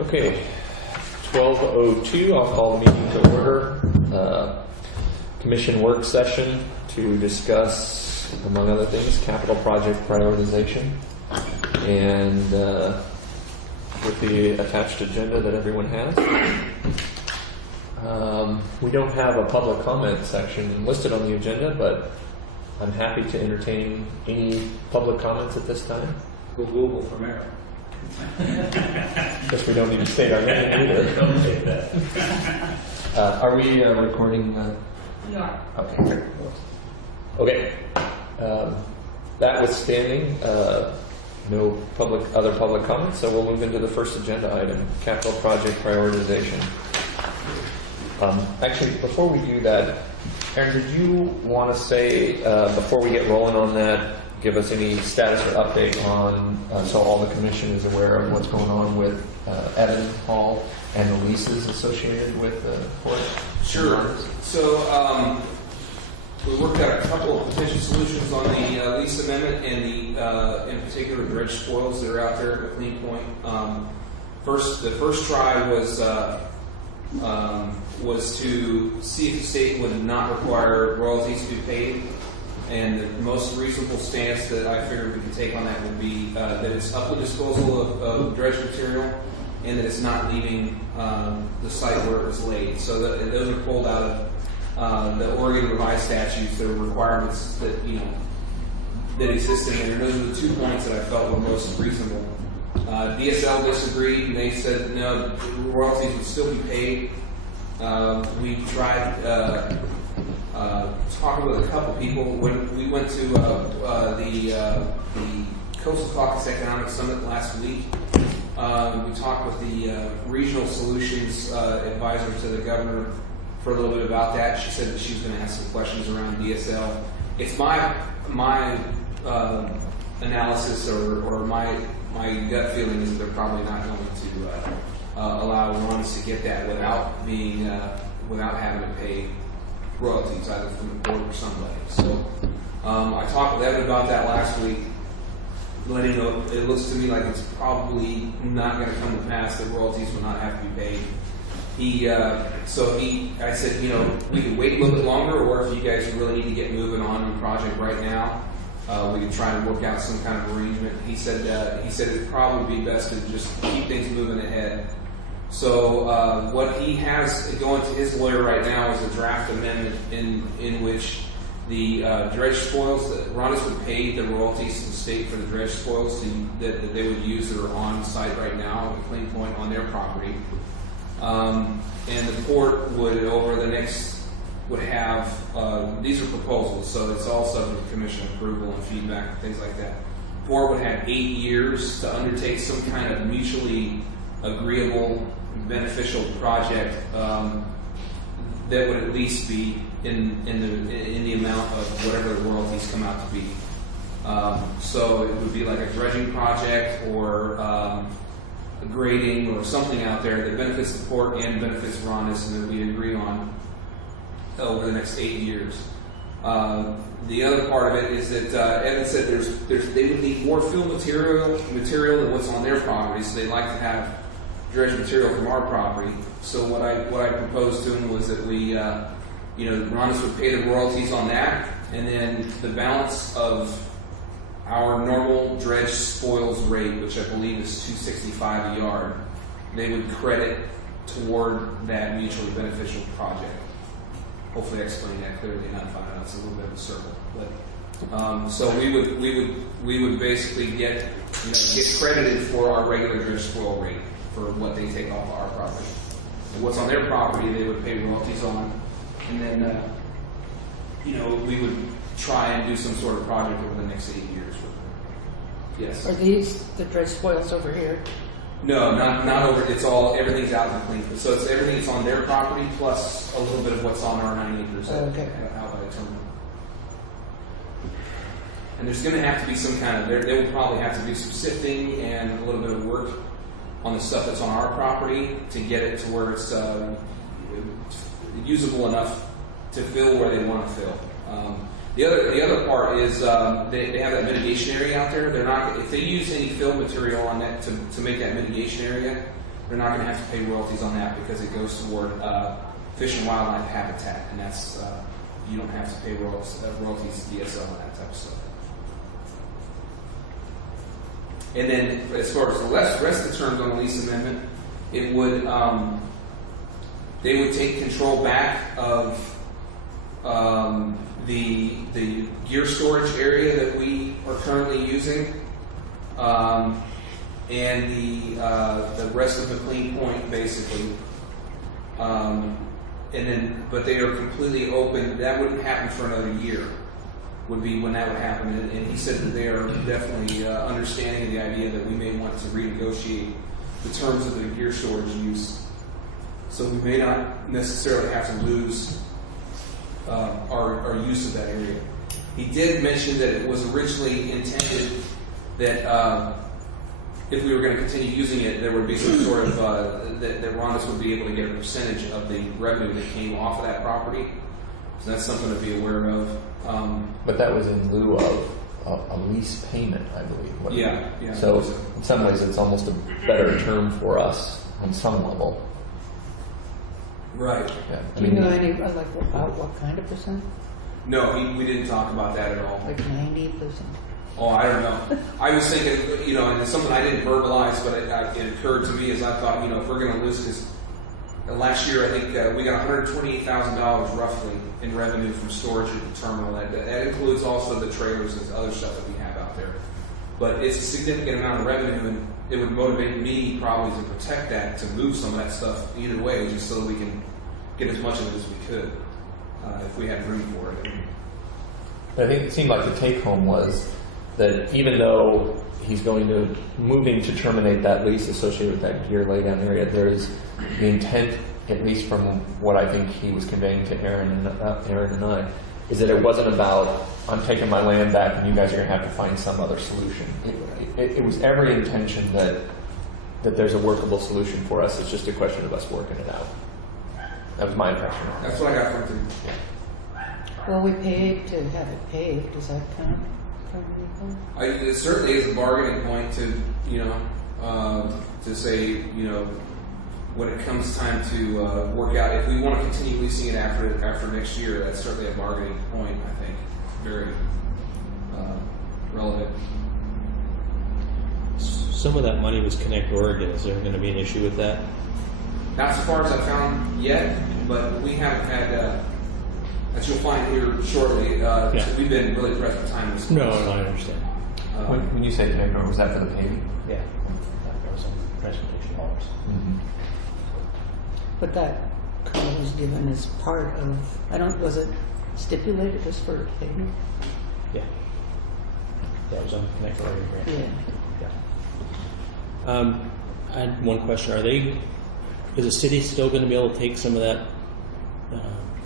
Okay, 12:02, I'll call the meeting to order. Commission work session to discuss, among other things, capital project prioritization. And with the attached agenda that everyone has. We don't have a public comment section listed on the agenda, but I'm happy to entertain any public comments at this time. Go Google for mayor. Guess we don't need to state our name either. Don't say that. Are we recording? We are. Okay, great. Okay. That withstanding, no other public comments, so we'll move into the first agenda item, capital project prioritization. Actually, before we do that, Aaron, did you want to say, before we get rolling on that, give us any status or update on, so all the commission is aware of what's going on with Evan Hall and the leases associated with the port? Sure. So we worked out a couple of potential solutions on the lease amendment and the, in particular, dredge spoils that are out there at Clean Point. The first try was to see if the state would not require royalties to be paid. And the most reasonable stance that I figured we could take on that would be that it's up to disposal of dredge material and that it's not leaving the site where it was laid. So those are pulled out of the Oregon revised statutes. There are requirements that that exist in there. And those are the 2 points that I felt were most reasonable. DSL disagreed, and they said no, royalties would still be paid. We tried talking with a couple people. When we went to the Coastal Caucus Economic Summit last week, we talked with the Regional Solutions advisor to the governor for a little bit about that. She said that she was going to ask some questions around DSL. It's my analysis or my gut feeling is that they're probably not going to allow Ronis to get that without having to pay royalties either from the board or somebody. So I talked with Evan about that last week, letting know it looks to me like it's probably not going to come to pass that royalties will not have to be paid. I said, we could wait a little bit longer, or if you guys really need to get moving on the project right now, we could try and work out some kind of arrangement. He said it'd probably be best to just keep things moving ahead. So what he has going to his lawyer right now is a draft amendment in which the dredge spoils that Ronis would pay the royalties to the state for the dredge spoils that they would use that are on site right now at Clean Point on their property, and the port would have these are proposals, so it's all subject to commission approval and feedback and things like that. The port would have 8 years to undertake some kind of mutually agreeable, beneficial project that would at least be in the amount of whatever the royalties come out to be. So it would be like a dredging project or a grading or something out there that benefits the port and benefits Ronis, and that we agree on over the next 8 years. The other part of it is that Evan said they would need more fill material than what's on their property, so they'd like to have dredge material from our property. So what I proposed to him was that we, Ronis would pay the royalties on that, and then the balance of our normal dredge spoils rate, which I believe is $265 a yard, they would credit toward that mutually beneficial project. Hopefully I explained that clearly enough. I know it's a little bit of a circle, but so we would basically get credited for our regular dredge spoil rate for what they take off our property. And what's on their property, they would pay royalties on, and then we would try and do some sort of project over the next 8 years. Yes. Are these the dredge spoils over here? No, not over. It's everything's out in the Clean. So it's everything that's on their property plus a little bit of what's on our 9 acres out by the terminal. And there's going to have to be some kind of there will probably have to be some sifting and a little bit of work on the stuff that's on our property to get it to where it's usable enough to fill where they want to fill. The other part is they have that mitigation area out there. They're not, if they use any fill material on that to make that mitigation area, they're not going to have to pay royalties on that because it goes toward fish and wildlife habitat, and that's you don't have to pay royalties to DSL and that type of stuff. And then, as far as the rest of the terms on the lease amendment, it would they would take control back of the gear storage area that we are currently using, and the rest of McLean Point, basically. And then, but they are completely open. That wouldn't happen for another year. Would be when that would happen. And he said that they are definitely understanding of the idea that we may want to renegotiate the terms of the gear storage use. So we may not necessarily have to lose our use of that area. He did mention that it was originally intended that if we were going to continue using it, there would be some sort of that Rondas would be able to get a percentage of the revenue that came off of that property. So that's something to be aware of. But that was in lieu of a lease payment, I believe. wasn't it? Yeah. So in some ways, it's almost a better term for us on some level. Right. Yeah. Do you know any, like, about what kind of percent? No, we didn't talk about that at all. Like 90%? Oh, I don't know. I was thinking, and it's something I didn't verbalize, but it occurred to me as I thought, if we're going to lose, because last year I think we got $128,000 roughly in revenue from storage at the terminal. That includes also the trailers and other stuff that we have out there. But it's a significant amount of revenue, and it would motivate me probably to protect that, to move some of that stuff either way, just so that we can get as much of it as we could, if we had room for it. But I think it seemed like the take home was that even though he's moving to terminate that lease associated with that gear laydown area, there's the intent, at least from what I think he was conveying to Aaron and I, is that it wasn't about, I'm taking my land back and you guys are going to have to find some other solution. It was every intention that there's a workable solution for us. It's just a question of us working it out. That was my impression. That's what I got from him. Well, we paid to have it paved. Does that count for anything? It certainly is a bargaining point to, to say, when it comes time to work out, if we want to continue leasing it after next year, that's certainly a bargaining point, I think. Very relevant. Some of that money was Connect Oregon. Is there going to be an issue with that? Not so far as I've found yet, but we haven't had, as you'll find here shortly, we've been really pressed for time. No, I understand. When you say Connect, was that for the paving? Yeah. That was some transportation dollars. Mm-hmm. But that car was given as part of, was it stipulated just for paving? Yeah. That was on the Connect Oregon grant. Yeah. Yeah. I had one question. Is the city still going to be able to take some of that,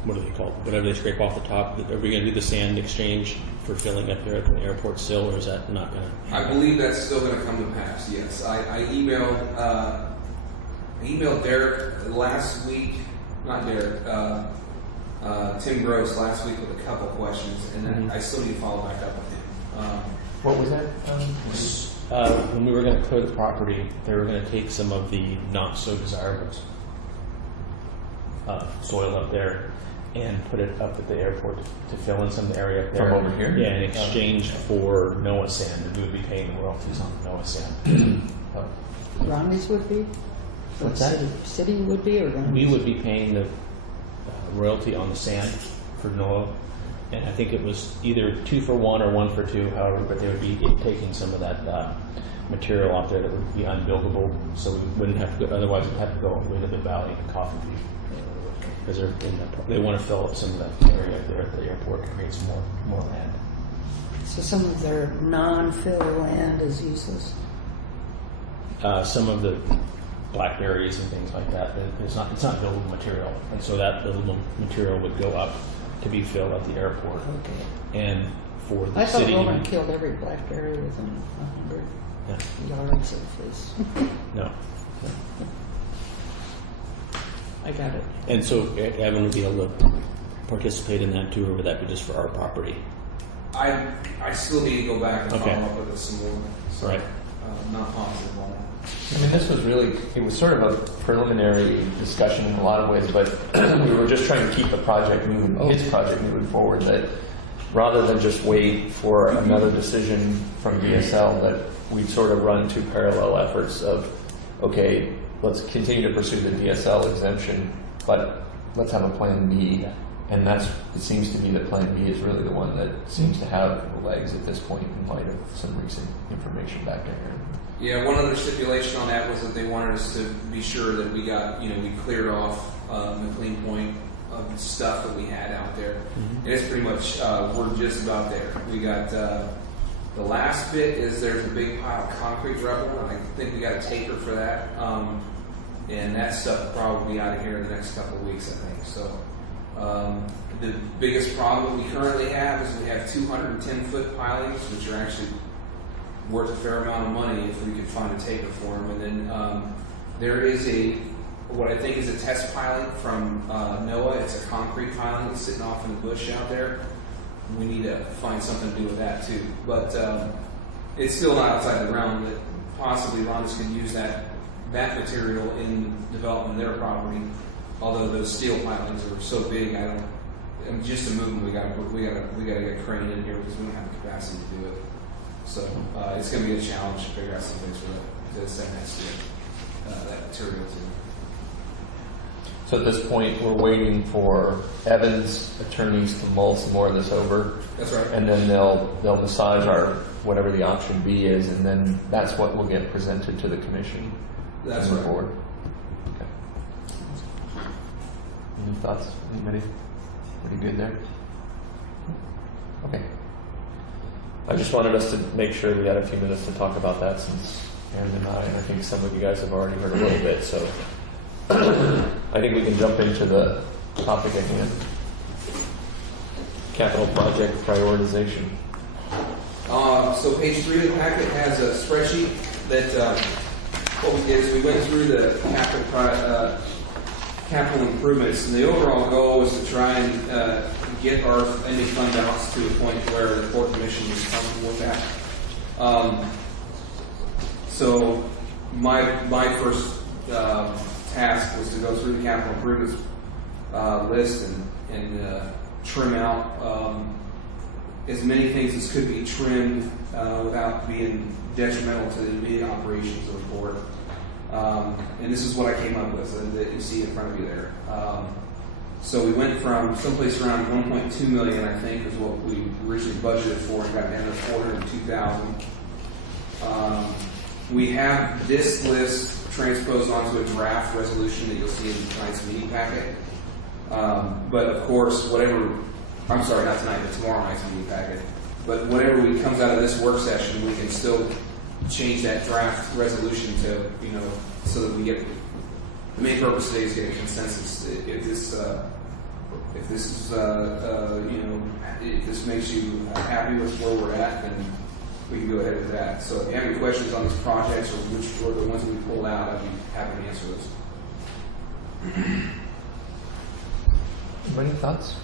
what do they call it, whatever they scrape off the top? Are we going to do the sand exchange for filling up there at the airport still, or is that not going to? I believe that's still going to come to pass, yes. I emailed Derek last week, not Derek, Tim Gross last week with a couple questions, and then I still need to follow back up with him. What was that? When we were going to clear the property, they were going to take some of the not so desirable soil up there and put it up at the airport to fill in some of the area up there. From over here? Yeah, in exchange for NOAA sand. And we would be paying the royalties on NOAA sand. Ronnie's would be? What's that? City would be, or Ronnie's? We would be paying the royalty on the sand for NOAA. And I think it was either 2 for 1 or 1 for 2, however, but they would be taking some of that material out there that would be unbuildable, so we wouldn't have to go, otherwise we'd have to go all the way to the valley to Coffee View. Because they want to fill up some of that area there at the airport to create some more land. So some of their non-fill land is useless? Some of the blackberries and things like that, it's not buildable material, and so that buildable material would go up to be filled at the airport. Okay. And for the I thought city, Roman killed every blackberry within 100 yards of his. No. I got it. And so Evan would be able to participate in that too, or would that be just for our property? I still need to go back and Okay. follow up with it some more. So, Right. not positive on that. I mean, this was really, it was sort of a preliminary discussion in a lot of ways, but we were just trying to keep the project moving, his project moving forward, that rather than just wait for another decision from DSL, that we'd sort of run two parallel efforts of, okay, let's continue to pursue the DSL exemption, but let's have a plan B. And that's, it seems to me that plan B is really the one that seems to have legs at this point in light of some recent information back there. Yeah, one other stipulation on that was that they wanted us to be sure that we got, we cleared off McLean Point of stuff that we had out there. And it's pretty much, we're just about there. We got, the last bit is there's a big pile of concrete rubble, and I think we got a taker for that. And that stuff will probably be out of here in the next couple of weeks, I think. So, the biggest problem we currently have is we have 210-foot pilings, which are actually worth a fair amount of money if we could find a taker for them. And then there is what I think is a test piling from NOAA. It's a concrete piling that's sitting off in the bush out there. We need to find something to do with that too. But it's still not outside the realm that possibly Lonnie's could use that material in development of their property. Although those steel pilings are so big, just to move them, we got to get a crane in here because we don't have the capacity to do it. So it's going to be a challenge to figure out some things for to send that steel, that material to. So at this point, we're waiting for Evans' attorneys to mull some more of this over. That's right. And then they'll massage our whatever the option B is, and then that's what will get presented to the commission. That's and the right. board. Okay. Any thoughts? Anybody? Pretty good there. Okay. I just wanted us to make sure we had a few minutes to talk about that, since Aaron and I think some of you guys have already heard a little bit. So I think we can jump into the topic at hand. Capital project prioritization. So page 3 of the packet has a spreadsheet that what we did is we went through the capital improvements, and the overall goal was to try and get our ending fund balance to a point where the Port Commission was comfortable with that. So my first task was to go through the capital improvements list and trim out as many things as could be trimmed without being detrimental to the immediate operations of the port. And this is what I came up with that you see in front of you there. So we went from someplace around 1.2 million, I think, is what we originally budgeted for, and got down to 402,000. We have this list transposed onto a draft resolution that you'll see in tonight's meeting packet. But of course, not tonight, but tomorrow night's meeting packet. But whatever comes out of this work session, we can still change that draft resolution to, so that we get, the main purpose today is getting consensus. If this makes you happy with where we're at, then we can go ahead with that. So if you have any questions on these projects or which were the ones that we pulled out, I'd be happy to answer those. Any thoughts?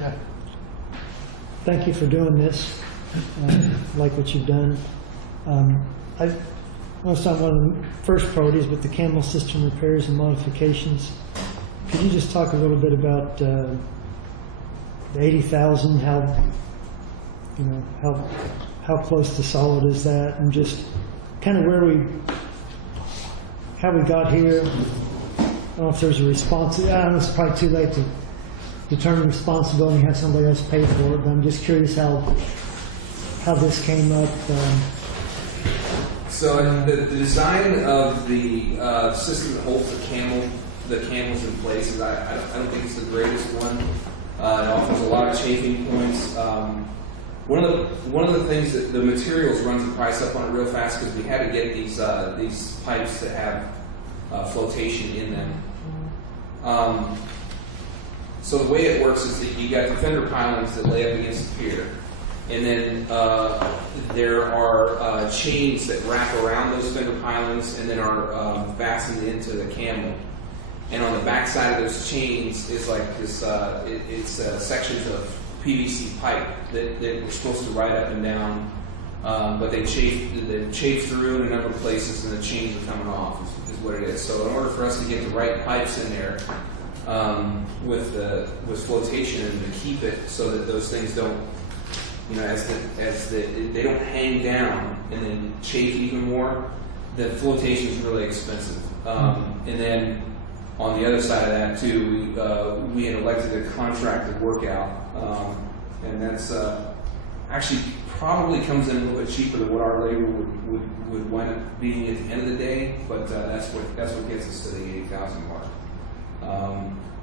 Yeah. Thank you for doing this. Like what you've done. I know it's not one of the first priorities, but the Camel system repairs and modifications. Could you just talk a little bit about the 80,000? How close to solid is that, and just kind of how we got here. I don't know if there's a response. I know it's probably too late to determine responsibility and have somebody else pay for it, but I'm just curious how this came up. So the design of the system that holds the camels in place, I don't think it's the greatest one. It offers a lot of chafing points. One of the things that the materials runs the price up on it real fast, because we had to get these pipes that have flotation in them. So the way it works is that you got the fender pilings that lay up against the pier, and then there are chains that wrap around those fender pilings and then are fastened into the camel. And on the back side of those chains is like this, it's sections of PVC pipe that we're supposed to ride up and down but they chafe through in a number of places, and the chains are coming off. Is what it is. So in order for us to get the right pipes in there with flotation and to keep it so that those things don't, they don't hang down and then chafe even more, the flotation is really expensive. And then on the other side of that too, we had elected a contracted workout, and that's actually probably comes in a little bit cheaper than what our labor would wind up being at the end of the day, but that's what gets us to the 80,000 mark.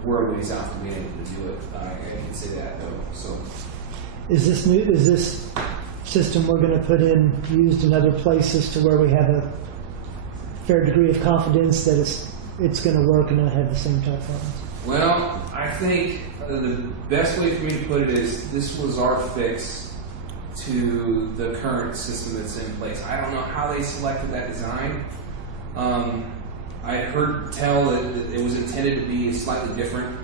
We're a ways out from being able to do it. I can say that though. So, Is this system we're going to put in used in other places to where we have a fair degree of confidence that it's going to work and not have the same type of problems? well, I think the best way for me to put it is this was our fix to the current system that's in place. I don't know how they selected that design. I heard tell that it was intended to be slightly different,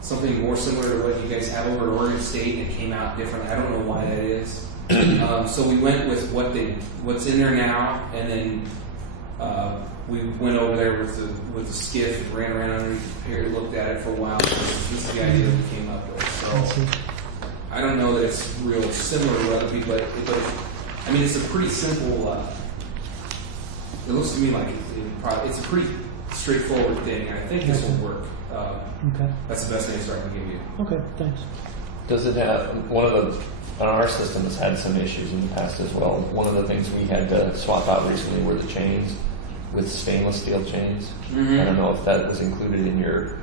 something more similar to what you guys have over at Oregon State, and it came out different. I don't know why that is. So we went with what's in there now, and then we went over there with the skiff and ran around underneath the pier, looked at it for a while. This is the idea that we came up with. So I don't know that it's real similar to other people, but I mean, it's a pretty simple. It looks to me like it's a pretty straightforward thing. I think this will work. Okay. That's the best answer I can give you. Okay, thanks. Does it have, on our system has had some issues in the past as well. One of the things we had to swap out recently were the chains with stainless steel chains. Mm-hmm. I don't know if that was included in your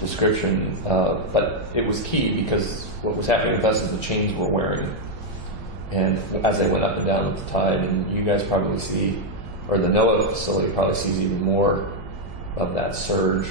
description, but it was key because what was happening with us is the chains were wearing. And as they went up and down with the tide, and you guys probably see, or the NOAA facility probably sees even more of that surge.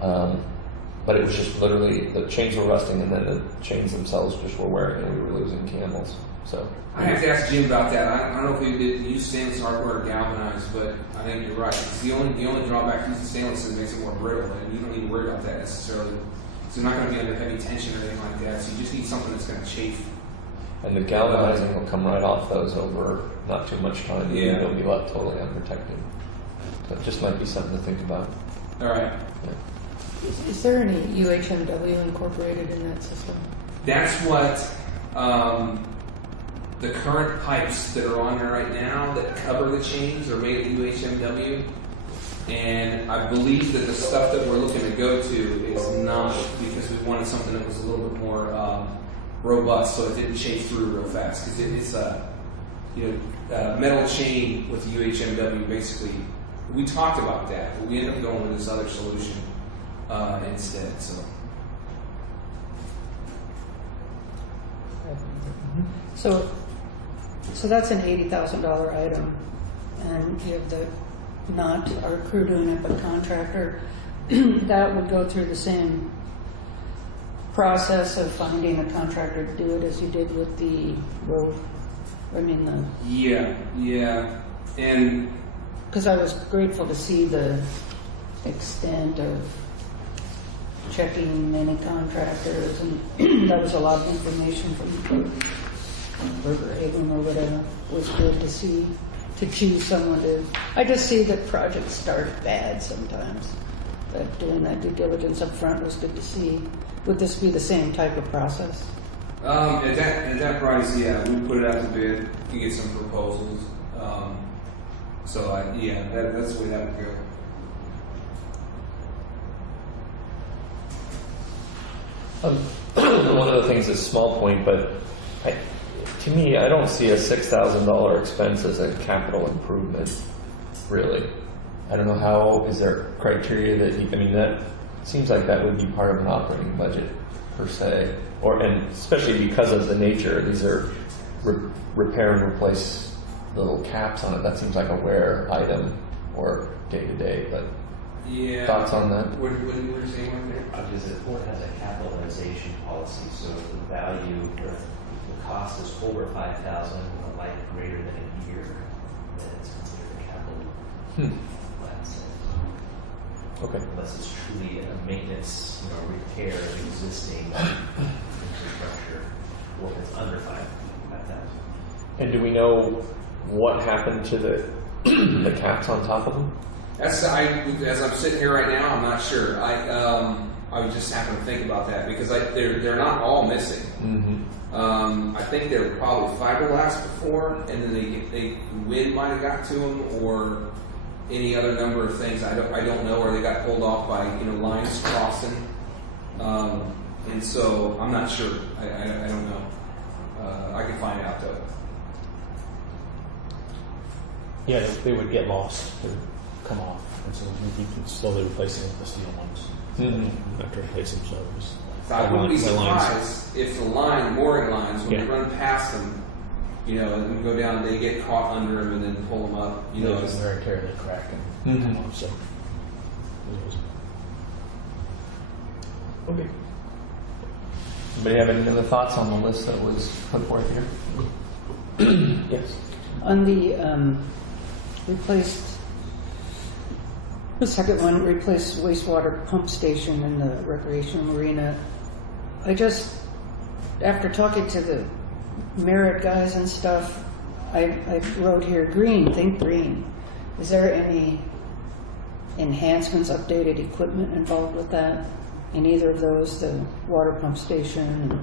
But it was just literally, the chains were rusting and then the chains themselves just were wearing and we were losing camels. So I have to ask Jim about that. I don't know if we did use stainless hardware or galvanized, but I think you're right. It's the only drawback to using stainless is it makes it more brittle, and you don't need to worry about that necessarily. So you're not going to be under heavy tension or anything like that. So you just need something that's going to chafe. and the galvanizing will come right off those over not too much time. Yeah. They'll be left totally unprotected. So it just might be something to think about. All right. Is there any UHMW incorporated in that system? That's what the current pipes that are on there right now that cover the chains are made of UHMW. And I believe that the stuff that we're looking to go to is not, because we wanted something that was a little bit more robust so it didn't chafe through real fast. Because it's a metal chain with UHMW basically. We talked about that, but we ended up going with this other solution instead. So that's an $80,000 item, and you have not our crew doing it, but contractor. That would go through the same process of finding a contractor to do it as you did with the road. Yeah, and because I was grateful to see the extent of checking many contractors, and that was a lot of information from Burger Haven or whatever. It was good to see, to choose someone to. I just see that projects start bad sometimes. But doing that due diligence up front was good to see. Would this be the same type of process? at that price, yeah, we put it out to bid and get some proposals. That's the way that would go. One of the things is small point, but to me, I don't see a $6,000 expense as a capital improvement, really. I don't know how, is there criteria that, that seems like that would be part of an operating budget per se, and especially because of the nature, these are repair and replace little caps on it. That seems like a wear item or day to day, but Yeah. thoughts on that? What were you saying right there? Because the port has a capitalization policy, so the value, the cost is over $5,000, a life greater than a year, then it's considered a capital asset. Okay. Unless it's truly a maintenance, repair of existing infrastructure, or if it's under $5,000. And do we know what happened to the the cats on top of them? As I'm sitting here right now, I'm not sure. I just happened to think about that because they're not all missing. Mm-hmm. I think they were probably fiberglass before, and then the wind might have got to them, or any other number of things. I don't know, or they got pulled off by lines crossing. And so I'm not sure. I don't know. I can find out though. Yeah, they would get lost. They would come off. And so we keep slowly replacing them with the steel ones. Mm-hmm. After replacing them, so it was So I wouldn't be my lines. surprised if the mooring lines, when we Yeah. run past them, and go down, they get caught under them and then pull them up. They just wear and tear, they crack and Mhm. come off. So. Okay. Anybody have any other thoughts on the list that was put forth here? Yes. On the the second one, replace wastewater pump station in the recreational marina. After talking to the Merit guys and stuff, I wrote here, green, think green. Is there any enhancements, updated equipment involved with that? In either of those, the water pump station?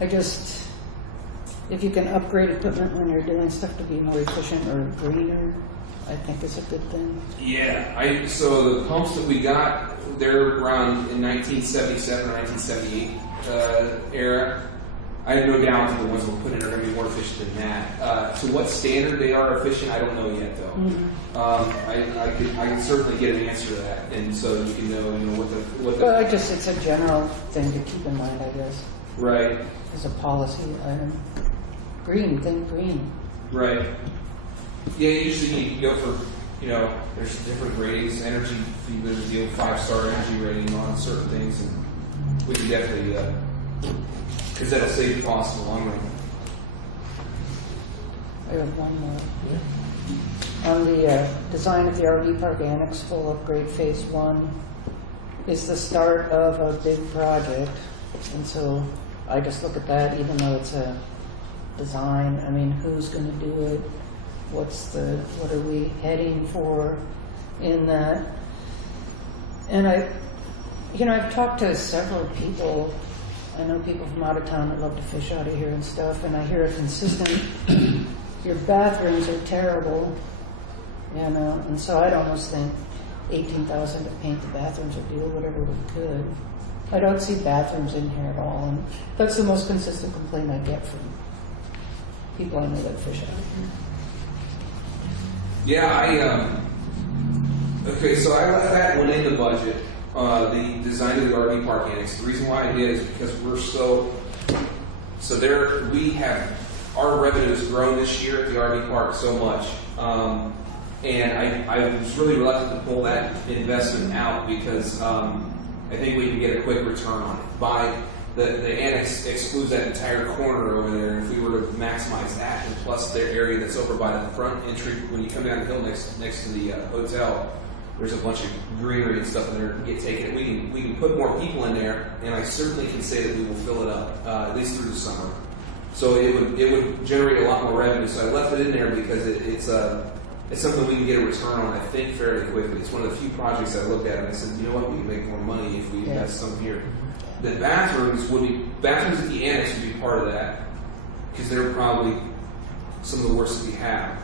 If you can upgrade equipment when you're doing stuff to be more efficient or greener, I think is a good thing. Yeah, so the pumps that we got, they're around in 1977 or 1978 era. I have no doubt that the ones we'll put in are going to be more efficient than that. To what standard they are efficient, I don't know yet, though. Mm-hmm. I can certainly get an answer to that, and so you can know, what the Well, it's a general thing to keep in mind, I guess, right, as a policy item. Green, think green. right. Yeah, usually you go for, there's different ratings, energy. There's a deal 5-star energy rating on certain things, and we can definitely, because that'll save you costs in the long run. I have one more. On the design of the RV Park Annex full upgrade phase 1 is the start of a big project. And so I just look at that, even though it's a design. I mean, who's going to do it? What are we heading for in that? And I've talked to several people. I know people from out of town that love to fish out of here and stuff, and I hear a consistent, your bathrooms are terrible, and so I'd almost think $18,000 to paint the bathrooms or do whatever we could. I don't see bathrooms in here at all, and that's the most consistent complaint I get from people I know that fish out of here. Yeah, okay, so I left that one in the budget, the design of the RV park annex. The reason why I did is because our revenue has grown this year at the RV park so much. And I was really reluctant to pull that investment out because I think we can get a quick return on it. The annex excludes that entire corner over there, and if we were to maximize that, and plus their area that's over by the front entry, when you come down the hill next to the hotel, there's a bunch of greenery and stuff in there that can get taken. We can put more people in there, and I certainly can say that we will fill it up, at least through the summer. So it would generate a lot more revenue. So I left it in there because it's something we can get a return on, I think, fairly quickly. It's one of the few projects I looked at and I said, you know what, we can make more money if we invest some here. The bathrooms at the annex would be part of that because they're probably some of the worst that we have.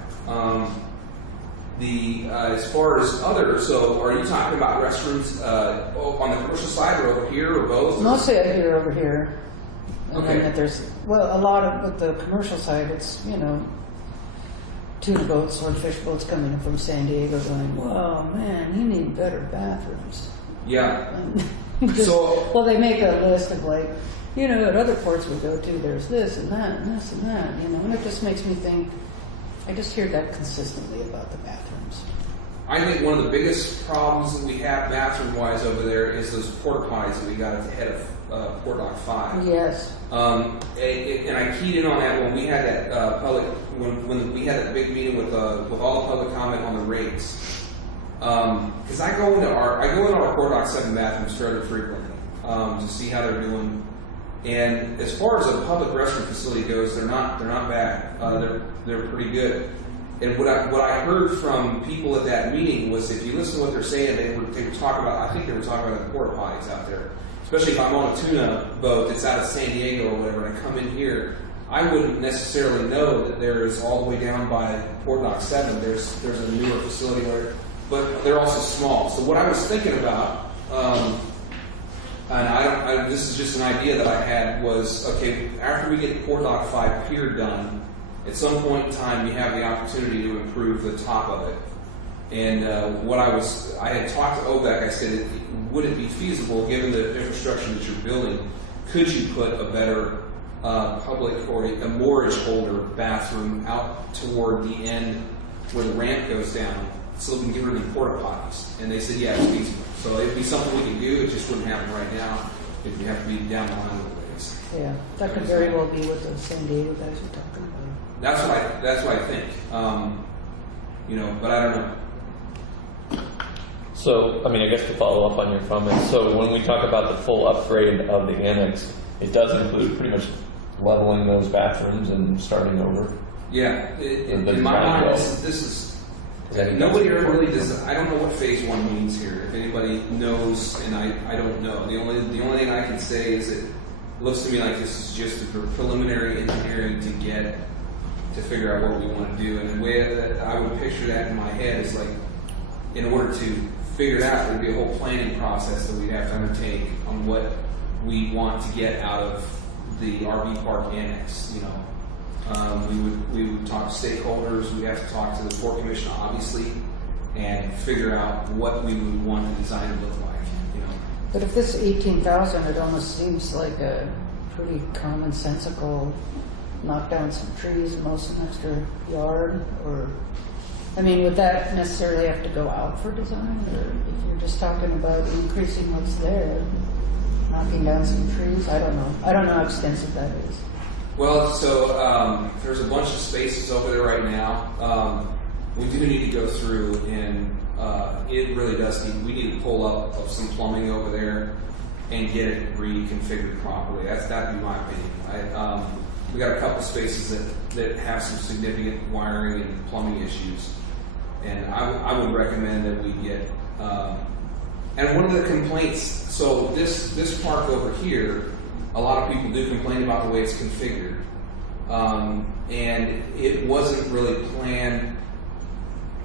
As far as so are you talking about restrooms on the commercial side or over here or both? Mostly I hear over here. And Okay. then there's, a lot of, with the commercial side, it's, tuna boats, swordfish boats coming in from San Diego going, whoa, man, you need better bathrooms. Yeah. And So- they make a list of at other ports we go to, there's this and that and this and that, and it just makes me think, I just hear that consistently about the bathrooms. I think one of the biggest problems that we have bathroom-wise over there is those porta potties that we got at the head of Port Dock 5. Yes. And I keyed in on that when we had that when we had that big meeting with all the public comment on the rates. Because I go into our Port Dock 7 bathrooms fairly frequently to see how they're doing. And as far as a public restroom facility goes, they're not bad. They're pretty good. And what I heard from people at that meeting was, if you listen to what they're saying, they were talking about. I think they were talking about the porta potties out there. Especially if I'm on a tuna boat that's out of San Diego or whatever, and I come in here, I wouldn't necessarily know that there is all the way down by Port Dock 7. There's a newer facility where, but they're also small. So what I was thinking about, and this is just an idea that I had, was, okay, after we get the Port Dock 5 pier done, at some point in time you have the opportunity to improve the top of it. And I had talked to OVAC, I said, would it be feasible, given the infrastructure that you're building, could you put a better public or a moorage holder bathroom out toward the end where the ramp goes down, so we can get rid of the porta potties? And they said, yeah, it's feasible. So it'd be something we can do. It just wouldn't happen right now. It would have to be down the line a little ways. Yeah, that could very well be what those San Diego guys were talking about. That's what I think. But I don't know. So, I mean, I guess to follow up on your comments, so when we talk about the full upgrade of the annex, it does include pretty much leveling those bathrooms and starting over? Yeah, in The my design mind, well. this is nobody ever really does. I don't know what phase 1 means here. If anybody knows, and I don't know. The only thing I can say is it looks to me like this is just a preliminary engineering to figure out what we want to do. And the way that I would picture that in my head is like, in order to figure it out, there'd be a whole planning process that we'd have to undertake on what we want to get out of the RV park annex. We would talk to stakeholders. We have to talk to the Port Commission, obviously, and figure out what we would want the design to look like. But if this 18,000, it almost seems like a pretty commonsensical knock down some trees and mow some extra yard, or, I mean, would that necessarily have to go out for design? Or if you're just talking about increasing what's there, knocking down some trees, I don't know. I don't know how extensive that is. Well, so there's a bunch of spaces over there right now. We do need to go through, and it really does we need to pull up of some plumbing over there and get it reconfigured properly. That'd be my opinion. We got a couple spaces that have some significant wiring and plumbing issues, and I would recommend that we get. And one of the complaints, so this park over here, a lot of people do complain about the way it's configured, and it wasn't really planned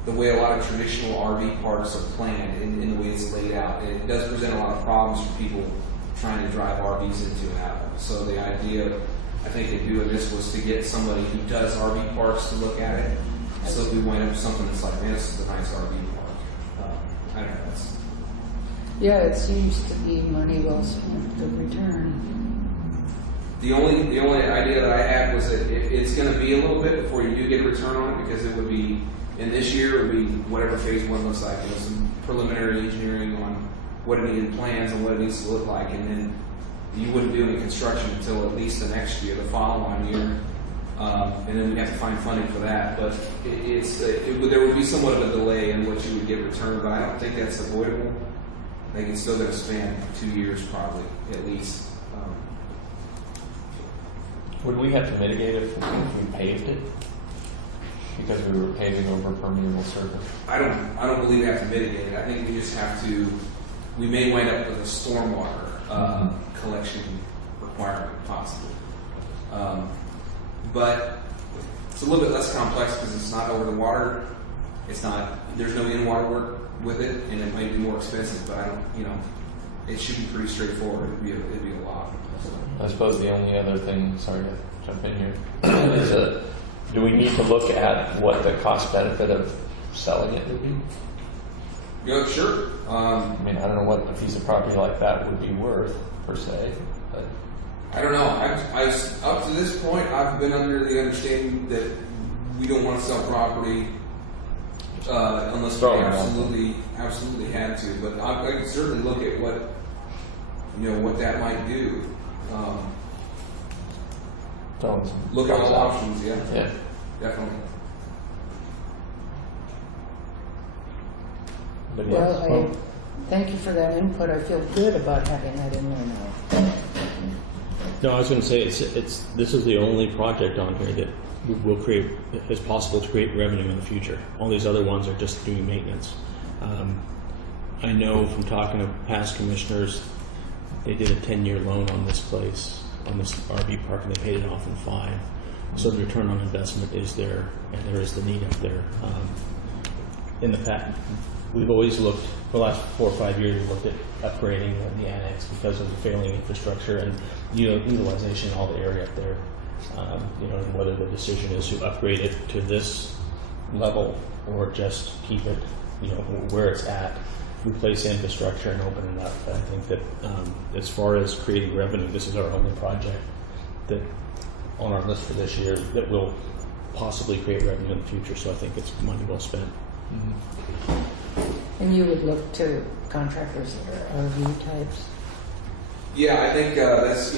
the way a lot of traditional RV parks are planned in the way it's laid out. And it does present a lot of problems for people trying to drive RVs into and out of it. So the idea, I think, in doing this was to get somebody who does RV parks to look at it, so that we wind up with something that's like, man, this is a nice RV park. I don't know. Yeah, it seems to be money well spent, good return. The only idea that I had was that it's going to be a little bit before you do get a return on it, because it would be, in this year, it would be whatever phase 1 looks like. Some preliminary engineering on what it needed plans and what it needs to look like, and then you wouldn't do any construction until at least the next year, the following year, and then we'd have to find funding for that. But there would be somewhat of a delay in what you would get returned, but I don't think that's avoidable. I think it's still going to span 2 years, probably, at least. Would we have to mitigate it if we paved it? Because we were paving over permeable surface? I don't believe we have to mitigate it. I think we just have to. We may wind up with a stormwater collection requirement, possibly. But it's a little bit less complex because it's not over the water. It's not. There's no in-water work with it, and it might be more expensive. But I don't. It should be pretty straightforward. It'd be a lot. I suppose the only other thing, sorry to jump in here, is do we need to look at what the cost benefit of selling it would be? Yeah, sure. I mean, I don't know what a piece of property like that would be worth, per se, but I don't know. Up to this point, I've been under the understanding that we don't want to sell property unless we absolutely had to. But I could certainly look at what that might do. Look at all options. Yeah, definitely. But Well, thank you for that input. I feel good about having that in there now. No, I was going to say this is the only project on here that will create is possible to create revenue in the future. All these other ones are just doing maintenance. I know from talking to past commissioners, they did a 10-year loan on this place, on this RV park, and they paid it off in 5. So the return on investment is there, and there is the need up there. In the past, we've always looked, for the last 4 or 5 years, we've looked at upgrading the annex because of the failing infrastructure and utilization of all the area up there. And whether the decision is to upgrade it to this level or just keep it, where it's at, replace infrastructure and open it up. I think that as far as creating revenue, this is our only project that on our list for this year that will possibly create revenue in the future. So I think it's money well spent. Mm-hmm. And you would look to contractors that are RV types? Yeah, I think that's,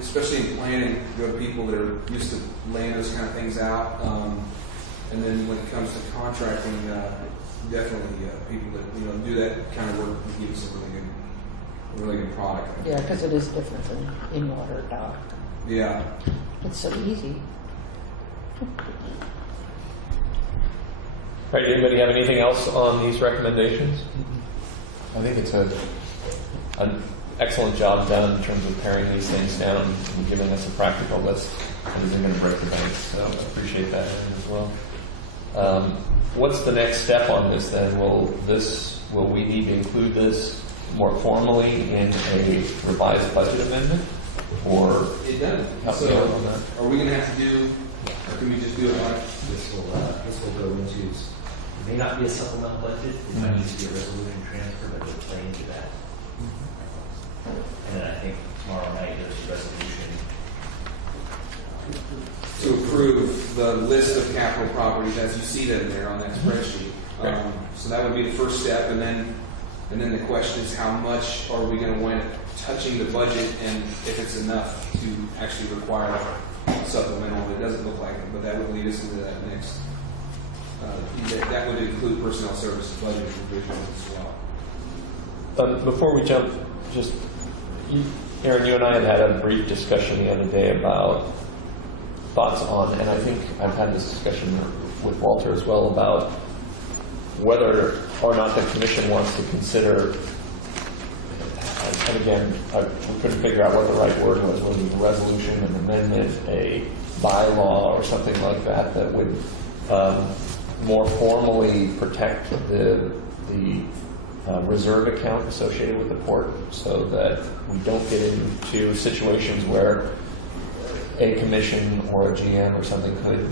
especially in planning, you have people that are used to laying those kind of things out. And then when it comes to contracting, definitely people that, do that kind of work can give us a really good product. Yeah, because it is different than in-water dock. Yeah. It's so easy. All right, anybody have anything else on these recommendations? I think it's an excellent job done in terms of paring these things down and giving us a practical list that isn't going to break the bank. So I appreciate that as well. What's the next step on this then? Will we need to include this more formally in a revised budget amendment? Or it does. help me So out on that? are we going to have to do, or can we just do it like? This will go into, it may not be a supplemental budget, it might need to be a resolution transfer, but it'll play into that. And then I think tomorrow night there's a resolution To approve the list of capital properties as you see them there on that spreadsheet. Okay. So that would be the first step, and then the question is how much are we going to wind up touching the budget, and if it's enough to actually require supplemental. It doesn't look like it, but that would lead us into that next. That would include personnel services budget revisions as well. Before we jump, Aaron, you and I had a brief discussion the other day about thoughts on, and I think I've had this discussion with Walter as well, about whether or not the commission wants to consider, and again, we couldn't figure out what the right word was, whether it was a resolution, an amendment, a bylaw, or something like that, that would more formally protect the reserve account associated with the port, so that we don't get into situations where a commission or a GM or something could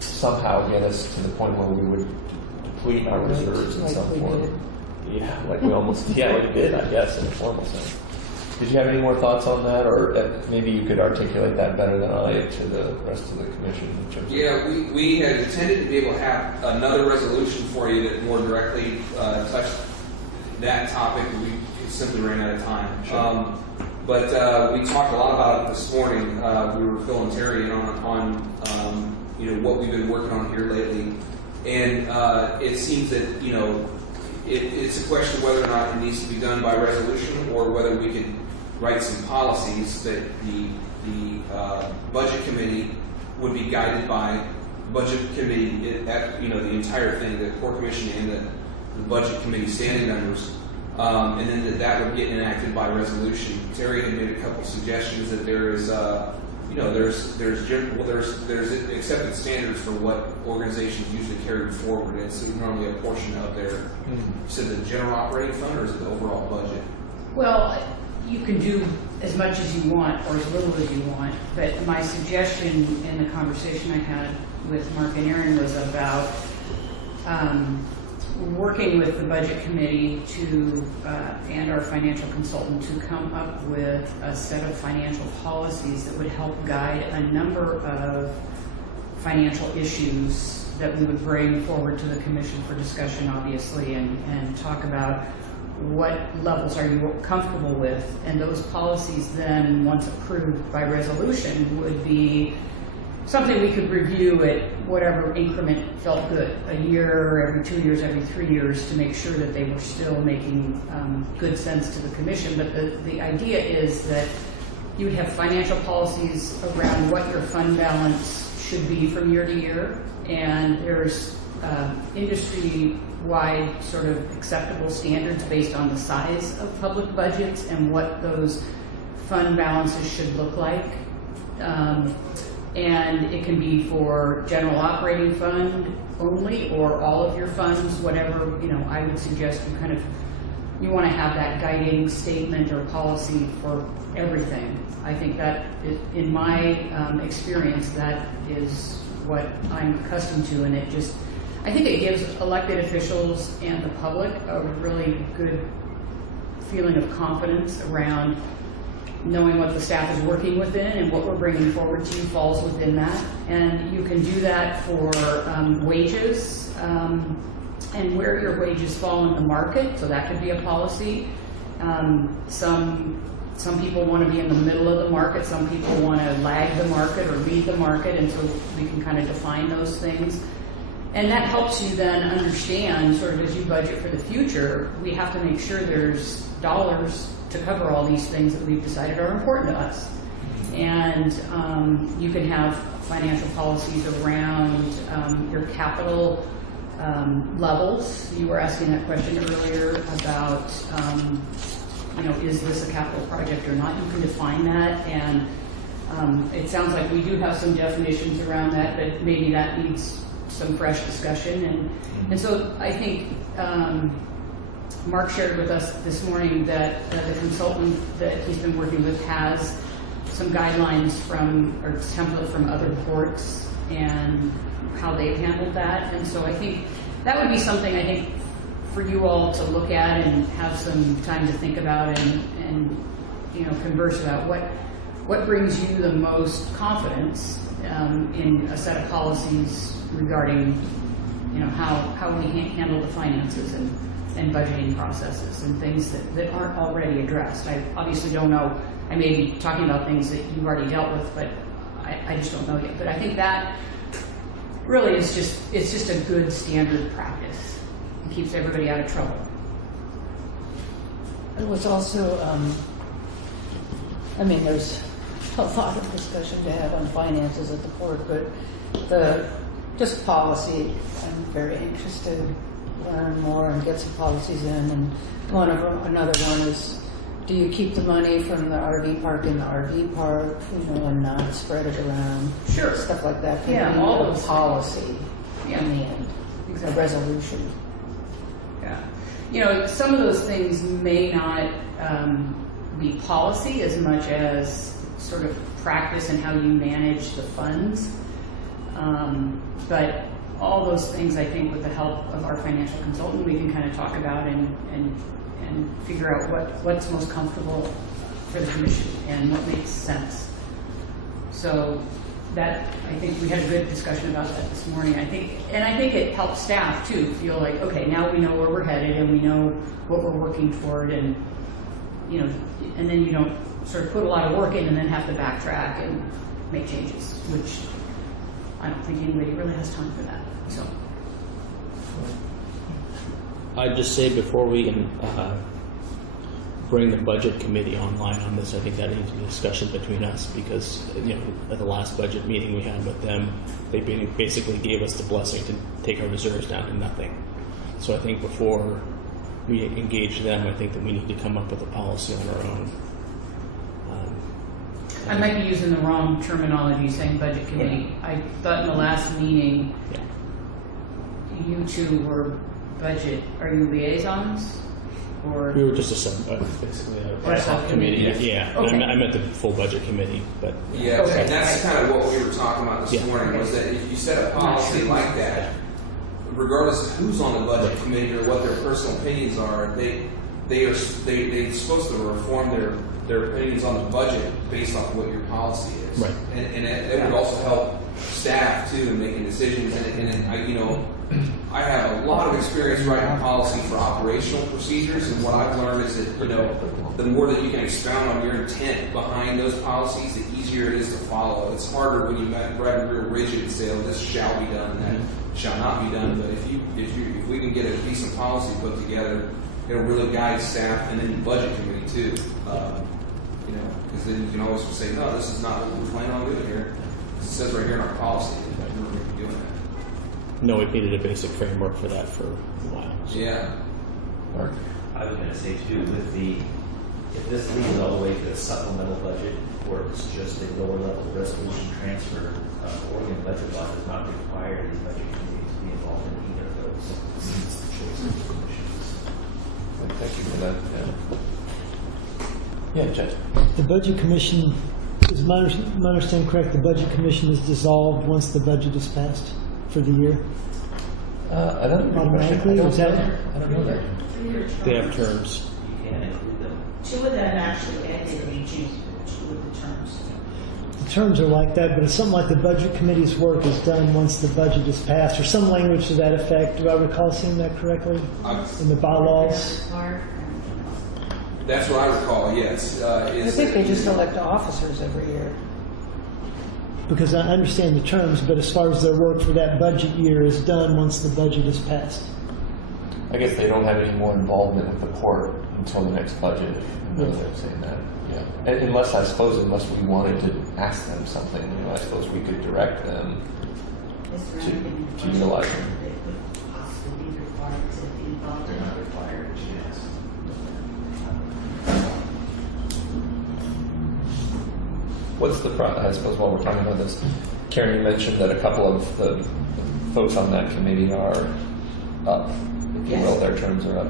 somehow get us to the point where we would deplete our reserves in some form. Yeah, like we almost did, I guess, in a formal sense. Did you have any more thoughts on that, or maybe you could articulate that better than I to the rest of the commission? In terms Yeah, we had intended to be able to have another resolution for you that more directly touched that topic. We simply ran out of time. Sure. But we talked a lot about it this morning. We were Phil and Terry on what we've been working on here lately, and it seems that it's a question of whether or not it needs to be done by resolution, or whether we could write some policies that the budget committee would be guided by. Budget committee, the entire thing, the core commission and the budget committee standing members. And then that would get enacted by resolution. Terry had made a couple suggestions that there is, there's accepted standards for what organizations usually carry forward. It's normally a portion of their, is it the general operating fund or is it the overall budget? Well, you can do as much as you want or as little as you want, but my suggestion in the conversation I had with Mark and Aaron was about working with the budget committee and our financial consultant to come up with a set of financial policies that would help guide a number of financial issues that we would bring forward to the commission for discussion, obviously, and talk about what levels are you comfortable with. And those policies then, once approved by resolution, would be something we could review at whatever increment felt good, a year, every 2 years, every 3 years, to make sure that they were still making good sense to the commission. But the idea is that you would have financial policies around what your fund balance should be from year to year, and there's industry-wide sort of acceptable standards based on the size of public budgets and what those fund balances should look like. And it can be for general operating fund only or all of your funds, whatever, I would suggest you want to have that guiding statement or policy for everything. I think that, in my experience, that is what I'm accustomed to, and I think it gives elected officials and the public a really good feeling of confidence around knowing what the staff is working within and what we're bringing forward to you falls within that. And you can do that for wages and where your wages fall in the market, so that could be a policy. Some people want to be in the middle of the market, some people want to lag the market or lead the market, and so we can kind of define those things. And that helps you then understand, sort of as you budget for the future, we have to make sure there's dollars to cover all these things that we've decided are important to us. And you can have financial policies around your capital levels. You were asking that question earlier about, is this a capital project or not? You can define that, and it sounds like we do have some definitions around that, but maybe that needs some fresh discussion. And so I think Mark shared with us this morning that the consultant that he's been working with has some guidelines or template from other ports and how they've handled that. And so I think that would be something, I think, for you all to look at and have some time to think about and converse about what brings you the most confidence in a set of policies regarding how we handle the finances and budgeting processes and things that aren't already addressed. I obviously don't know. I may be talking about things that you've already dealt with, but I just don't know yet. But I think that really is just a good standard practice. It keeps everybody out of trouble. It was also, there's a lot of discussion to have on finances at the port, but just policy, I'm very anxious to learn more and get some policies in. And another one is, do you keep the money from the RV park in the RV park, and not spread it around? Sure. Stuff like that. Yeah, all those policy Yeah. in the end. Exactly. A resolution. Yeah. Some of those things may not be policy as much as sort of practice and how you manage the funds. But all those things, I think, with the help of our financial consultant, we can kind of talk about and figure out what's most comfortable for the commission and what makes sense. So that, I think we had a good discussion about that this morning. I think it helps staff too feel like, okay, now we know where we're headed and we know what we're working toward, and and then you don't sort of put a lot of work in and then have to backtrack and make changes, which I don't think anybody really has time for that. So I'd just say before we can bring the budget committee online on this, I think that needs to be a discussion between us, because at the last budget meeting we had with them, they basically gave us the blessing to take our reserves down to nothing. So I think before we engage them, I think that we need to come up with a policy on our own. I might be using the wrong terminology saying budget committee. I thought in the last meeting, you two were budget. Are you liaisons? Or We were just basically a subcommittee. committee. Yeah, Okay. I meant the full budget committee, but Yeah, Okay. and that's kind of what we were talking about this Yeah. morning, was that if you set a policy like that, regardless of who's on the budget committee or what their personal opinions are, they're supposed to reform their opinions on the budget based off what your policy is. Right. And it would also help staff too in making decisions. And I have a lot of experience writing policy for operational procedures, and what I've learned is that the more that you can expound on your intent behind those policies, the easier it is to follow. It's harder when you write a real rigid and say, "Oh, this shall be done, that shall not be done." But if we can get a decent policy put together, it'll really guide staff and then the budget committee too. You know, because then you can always say, no, this is not what we're planning on doing here. It says right here in our policy that we're going to be doing that. No, we've needed a basic framework for that for a while. So. Yeah. Mark? I was going to say too, if this leads all the way to a supplemental budget, or if it's just a lower level resolution transfer, Oregon budget law does not require the budget committee to be involved in either of those. It's the choice of the commissions. Thank you for that. Yeah, Judge. The Budget Commission, is my understanding correct, the Budget Commission is dissolved once the budget is passed for the year? Another good question. Automatically, is that? I don't know that. They have terms. You can include them. Two of them actually ended in June, two of the terms. The terms are like that, but it's something like the Budget Committee's work is done once the budget is passed, or some language to that effect. Do I recall seeing that correctly? In the bylaws? That's what I recall, yes. I think they just elect officers every year. Because I understand the terms, but as far as their work for that budget year is done once the budget is passed. I guess they don't have any more involvement with the court until the next budget. Another way of saying that. Yeah. Unless we wanted to ask them something, I suppose we could direct them to utilize them. They could possibly be required to be involved in Not required, yes. What's the I suppose while we're talking about this, Karen, you mentioned that a couple of the folks on that committee are up, if you will, their terms are up.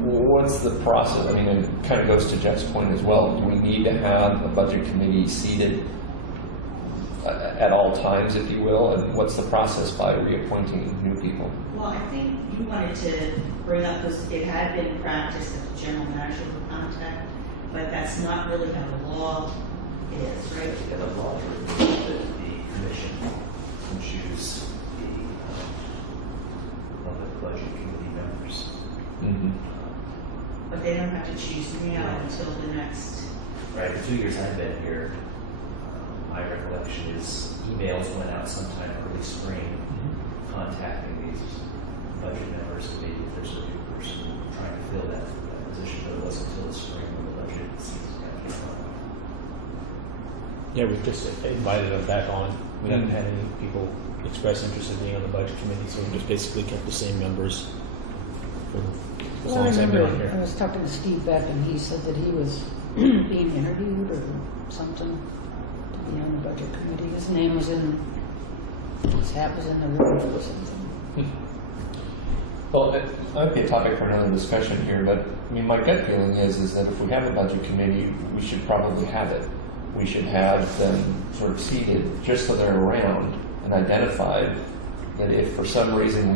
What's the process? I mean, it kind of goes to Jeff's point as well. Do we need to have a budget committee seated at all times, if you will? And what's the process by reappointing new people? Well, I think you wanted to bring up, because it had been practiced that the general manager would contact, but that's not really how the law is, right? Yeah, the law requires that the commission can choose one of the budget committee members. Mm-hmm. But they don't have to choose me out until the next. Right, the 2 years I've been here, my recollection is emails went out sometime early spring contacting these budget members, maybe if there's a new person trying to fill that position, but it wasn't until the spring when the budget season got kicked off. Yeah, we've just invited them back on. We haven't had any people express interest in being on the budget committee, so we just basically kept the same members for as Well, long I as I've been on remember I here. was talking to Steve Beck, and he said that he was being interviewed or something to be on the budget committee. His name was his hat was in the river or something. Well, it might be a topic for another discussion here, but I mean, my gut feeling is that if we have a budget committee, we should probably have it. We should have them sort of seated just so they're around and identified. That if for some reason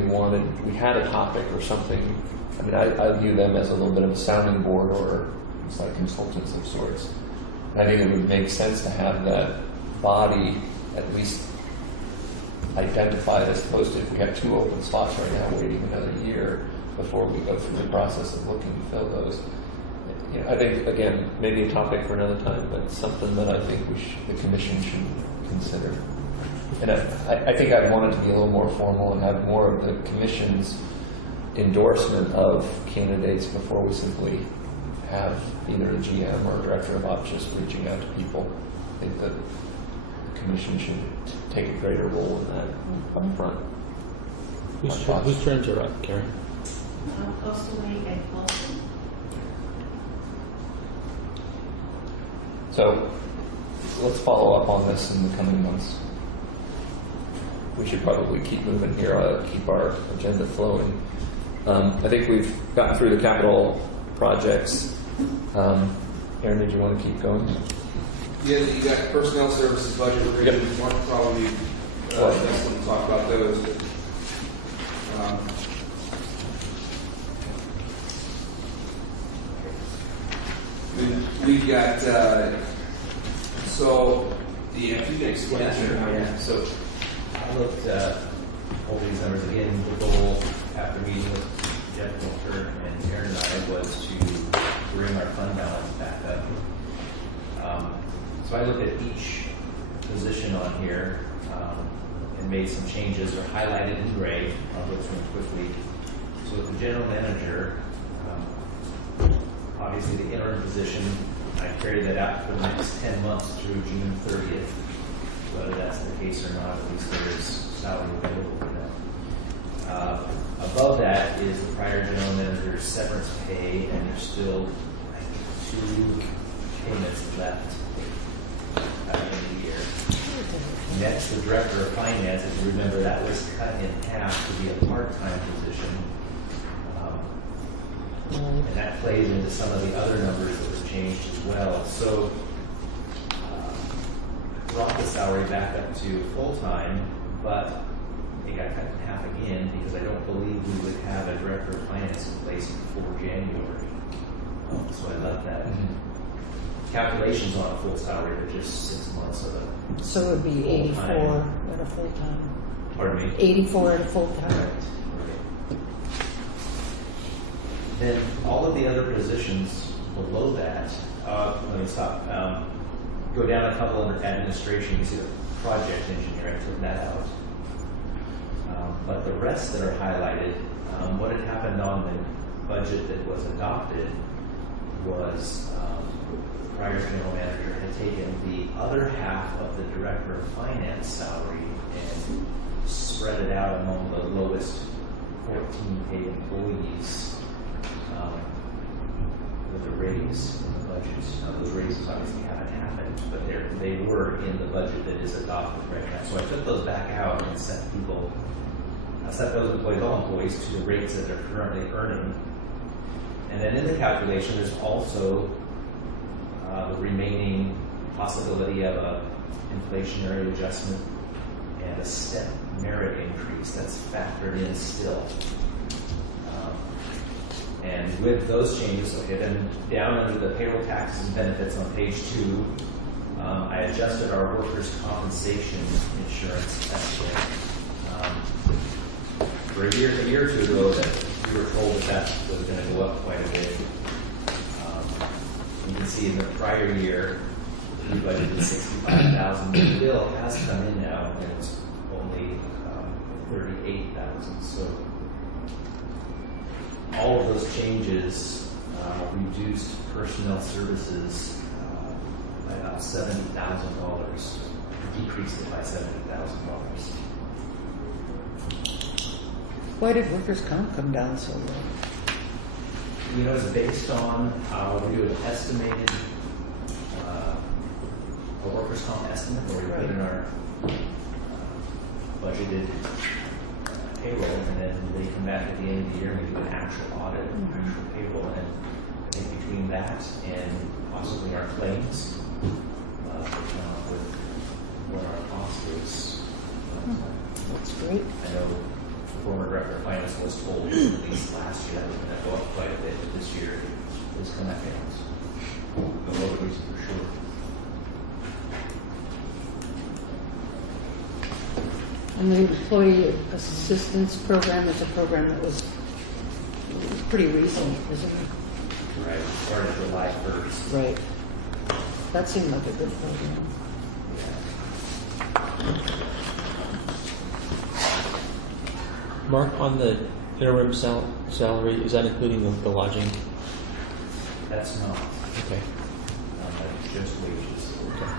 we had a topic or something, I mean, I view them as a little bit of a sounding board, or it's like consultants of sorts. And I think it would make sense to have that body at least identified, as opposed to if we have 2 open spots right now waiting another year before we go through the process of looking to fill those. I think, again, maybe a topic for another time, but something that I think the commission should consider. And I think I'd want it to be a little more formal and have more of the commission's endorsement of candidates before we simply have either a GM or a director of ops just reaching out to people. I think that the commission should take a greater role in that up front. Whose terms are up, Karen? Coastal League and Colton. So let's follow up on this in the coming months. We should probably keep moving here, keep our agenda flowing. I think we've gotten through the capital projects. Aaron, did you want to keep going? Yeah, you got personnel services budget revision. Mark probably next one to talk about those. We've got so yeah, if you can explain Yeah, so I looked over these numbers again. The goal after meeting with Jeff Wilker and Aaron and I was to bring our fund balance back up. So I looked at each position on here and made some changes, or highlighted in gray. I'll go through them quickly. So with the general manager, obviously the interim position I carry that out for the next 10 months through June 30th. Whether that's the case or not, at least there's salary available for that. Above that is the prior general manager's severance pay, and there's still, I think, 2 payments left at the end of the year. Next, the director of finance, if you remember, that was cut in half to be a part-time position. And that plays into some of the other numbers that were changed as well. So, brought the salary back up to full-time, but it got cut in half again because I don't believe we would have a director of finance in place before January. So I left that. Calculations on a full salary are just 6 months of it. So it would be 84 at a full-time. Pardon me? 84 at a full-time. Right. Then all of the other positions below that, let me stop. Go down a couple under administration, you see the project engineer, I took that out. But the rest that are highlighted, what had happened on the budget that was adopted was the prior general manager had taken the other half of the director of finance salary and spread it out among the lowest 14 paid employees with a raise in the budget. Now those raises obviously haven't happened, but they were in the budget that is adopted right now. So I took those back out and set those employees, all employees, to the rates that they're currently earning. And then in the calculation, there's also the remaining possibility of a inflationary adjustment and a step merit increase that's factored in still. And with those changes, okay, then down under the payroll taxes and benefits on page 2, I adjusted our workers' compensation insurance estimate. For a year or two ago, that we were told that was going to go up quite a bit. You can see in the prior year, we budgeted $65,000. The bill has come in now, and it's only $38,000. So all of those changes reduced personnel services by about $70,000, decreased it by $70,000. Why did workers' comp come down so low? You know, it's based on we do an estimated a workers' comp estimate where we put in our budgeted payroll, and then they come back at the end of the year and we do an actual audit, actual payroll, and I think between that and possibly our claims, we come up with what our cost is. That's great. I know the former director of finance was told at least last year that was going to go up quite a bit, but this year it's come back down. The low reason for sure. And the employee assistance program is a program that was pretty recent, isn't it? Right, started July 1st. Right. That seemed like a good program. Mark, on the interim salary, is that including the lodging? That's not. Okay. That's just wages. Okay.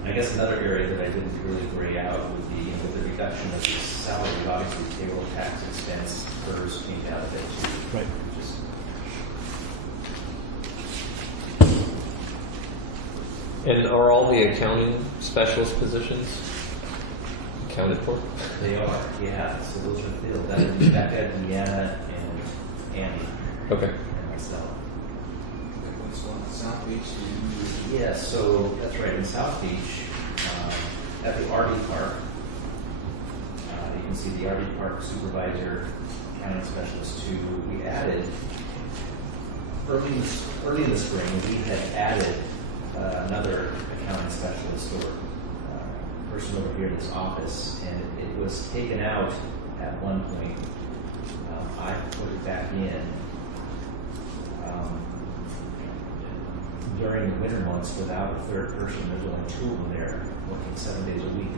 And I guess another area that I didn't really gray out would be with the reduction of the salary, obviously payroll tax expense PERS came down a bit too. Right. Just And are all the accounting specialist positions accounted for? they are, yeah. So those are filled. That would be Becca, Deanna, and Andy, Okay. and myself. What's one? South Beach. Yeah, so that's right. In South Beach, at the RV park, you can see the RV park supervisor, accounting specialist 2. We added early in the spring. We had added another accounting specialist or person over here in this office, and it was taken out at one point. I put it back in. During the winter months, without a third person, there's only 2 of them there working 7 days a week.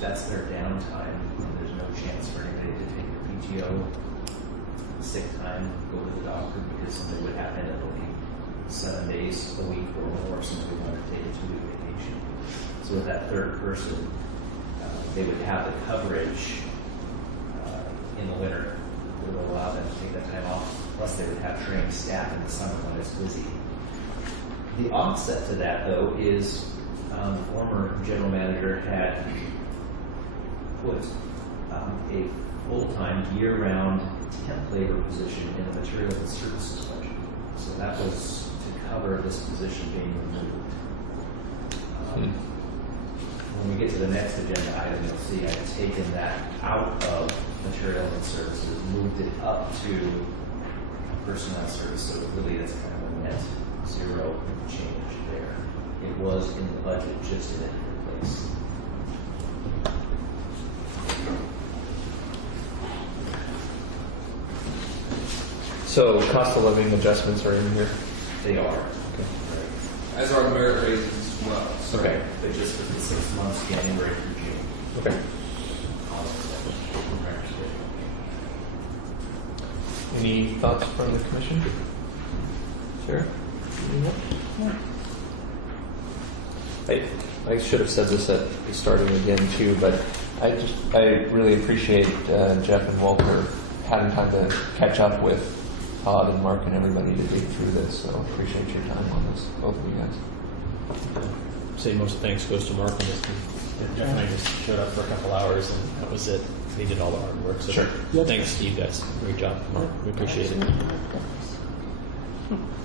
That's their downtime, and there's no chance for anybody to take their PTO, sick time, go to the doctor, because something would happen and they'll be 7 days a week or more, somebody wanted to take a 2-week vacation. So with that third person, they would have the coverage in the winter. It would allow them to take that time off. Plus, they would have trained staff in the summer when it's busy. The offset to that, though, is the former general manager had put a full-time, year-round temp labor position in the materials and services budget. So that was to cover this position being removed. When we get to the next agenda item, you'll see I've taken that out of material and services, moved it up to personnel service. So really, that's kind of a net zero change there. It was in the budget, just in a different place. So cost of living adjustments are in here. They are. Okay. As are the merit raises as well. So Okay. But just for the 6 months, January through June. Okay. Any thoughts from the commission? Sure. I should have said this at the starting again too, but I really appreciate Jeff and Walter having time to catch up with Todd and Mark and everybody to dig through this. So appreciate your time on this, both of you guys. Say most thanks goes to Mark on this. Jeff and I just showed up for a couple hours, and that was it. They did all the hard work. So Sure. thanks to you guys. Great job, Mark. We appreciate it.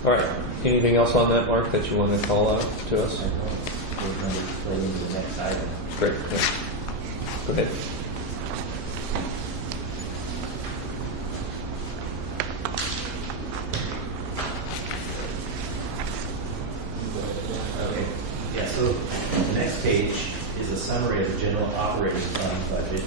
All right. Anything else on that, Mark, that you want to call out to us? We're going to play into the next item. Great. Yeah. Go ahead. Okay. Yeah, so the next page is a summary of the general operating fund budget.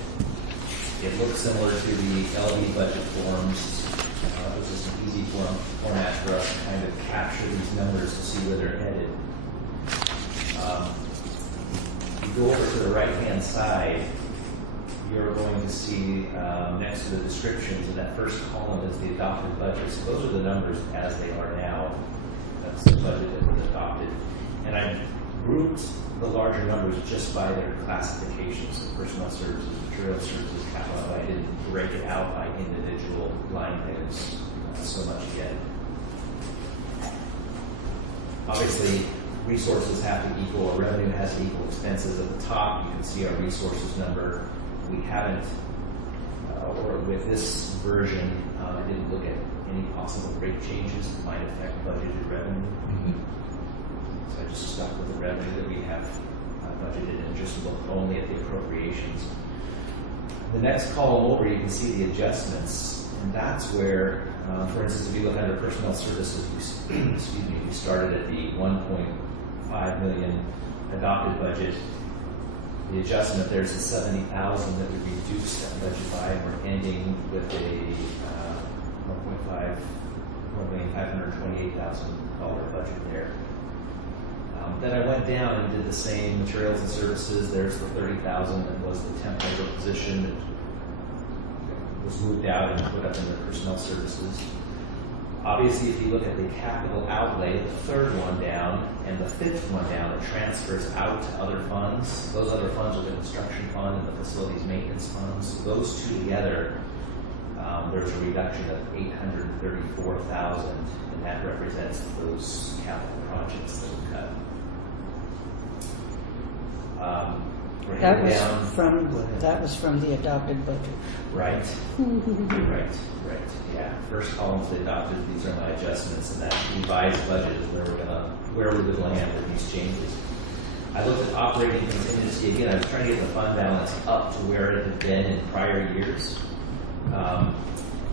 It looks similar to the LD budget forms. It was just an easy format for us to kind of capture these numbers to see where they're headed. You go over to the right-hand side, you're going to see next to the descriptions, in that first column is the adopted budget. So those are the numbers as they are now. That's the budget that was adopted. And I grouped the larger numbers just by their classifications, the personnel services, material services, capital. I didn't break it out by individual line items so much yet. Obviously, resources have to equal, or revenue has to equal expenses. At the top, you can see our resources number. We haven't, or with this version, I didn't look at any possible rate changes that might affect budgeted revenue. So I just stuck with the revenue that we have budgeted and just looked only at the appropriations. The next column over, you can see the adjustments, and that's where, for instance, if you look under personnel services, we started at the 1.5 million adopted budget. The adjustment, there's a 70,000 that we reduced that budget by, and we're ending with a $1,528,000 budget there. Then I went down and did the same materials and services. There's the 30,000 that was the temp labor position that was moved out and put up in the personnel services. Obviously, if you look at the capital outlay, the third one down and the fifth one down, it transfers out to other funds. Those other funds are the construction fund and the facilities maintenance funds. Those two together, there's a reduction of $834,000, and that represents those capital projects that we cut. We're That heading was down. that was from the adopted budget. Right. Right. Yeah. First column's the adopted. These are my adjustments, and that revised budget is where we would land with these changes. I looked at operating contingency again. I was trying to get the fund balance up to where it had been in prior years.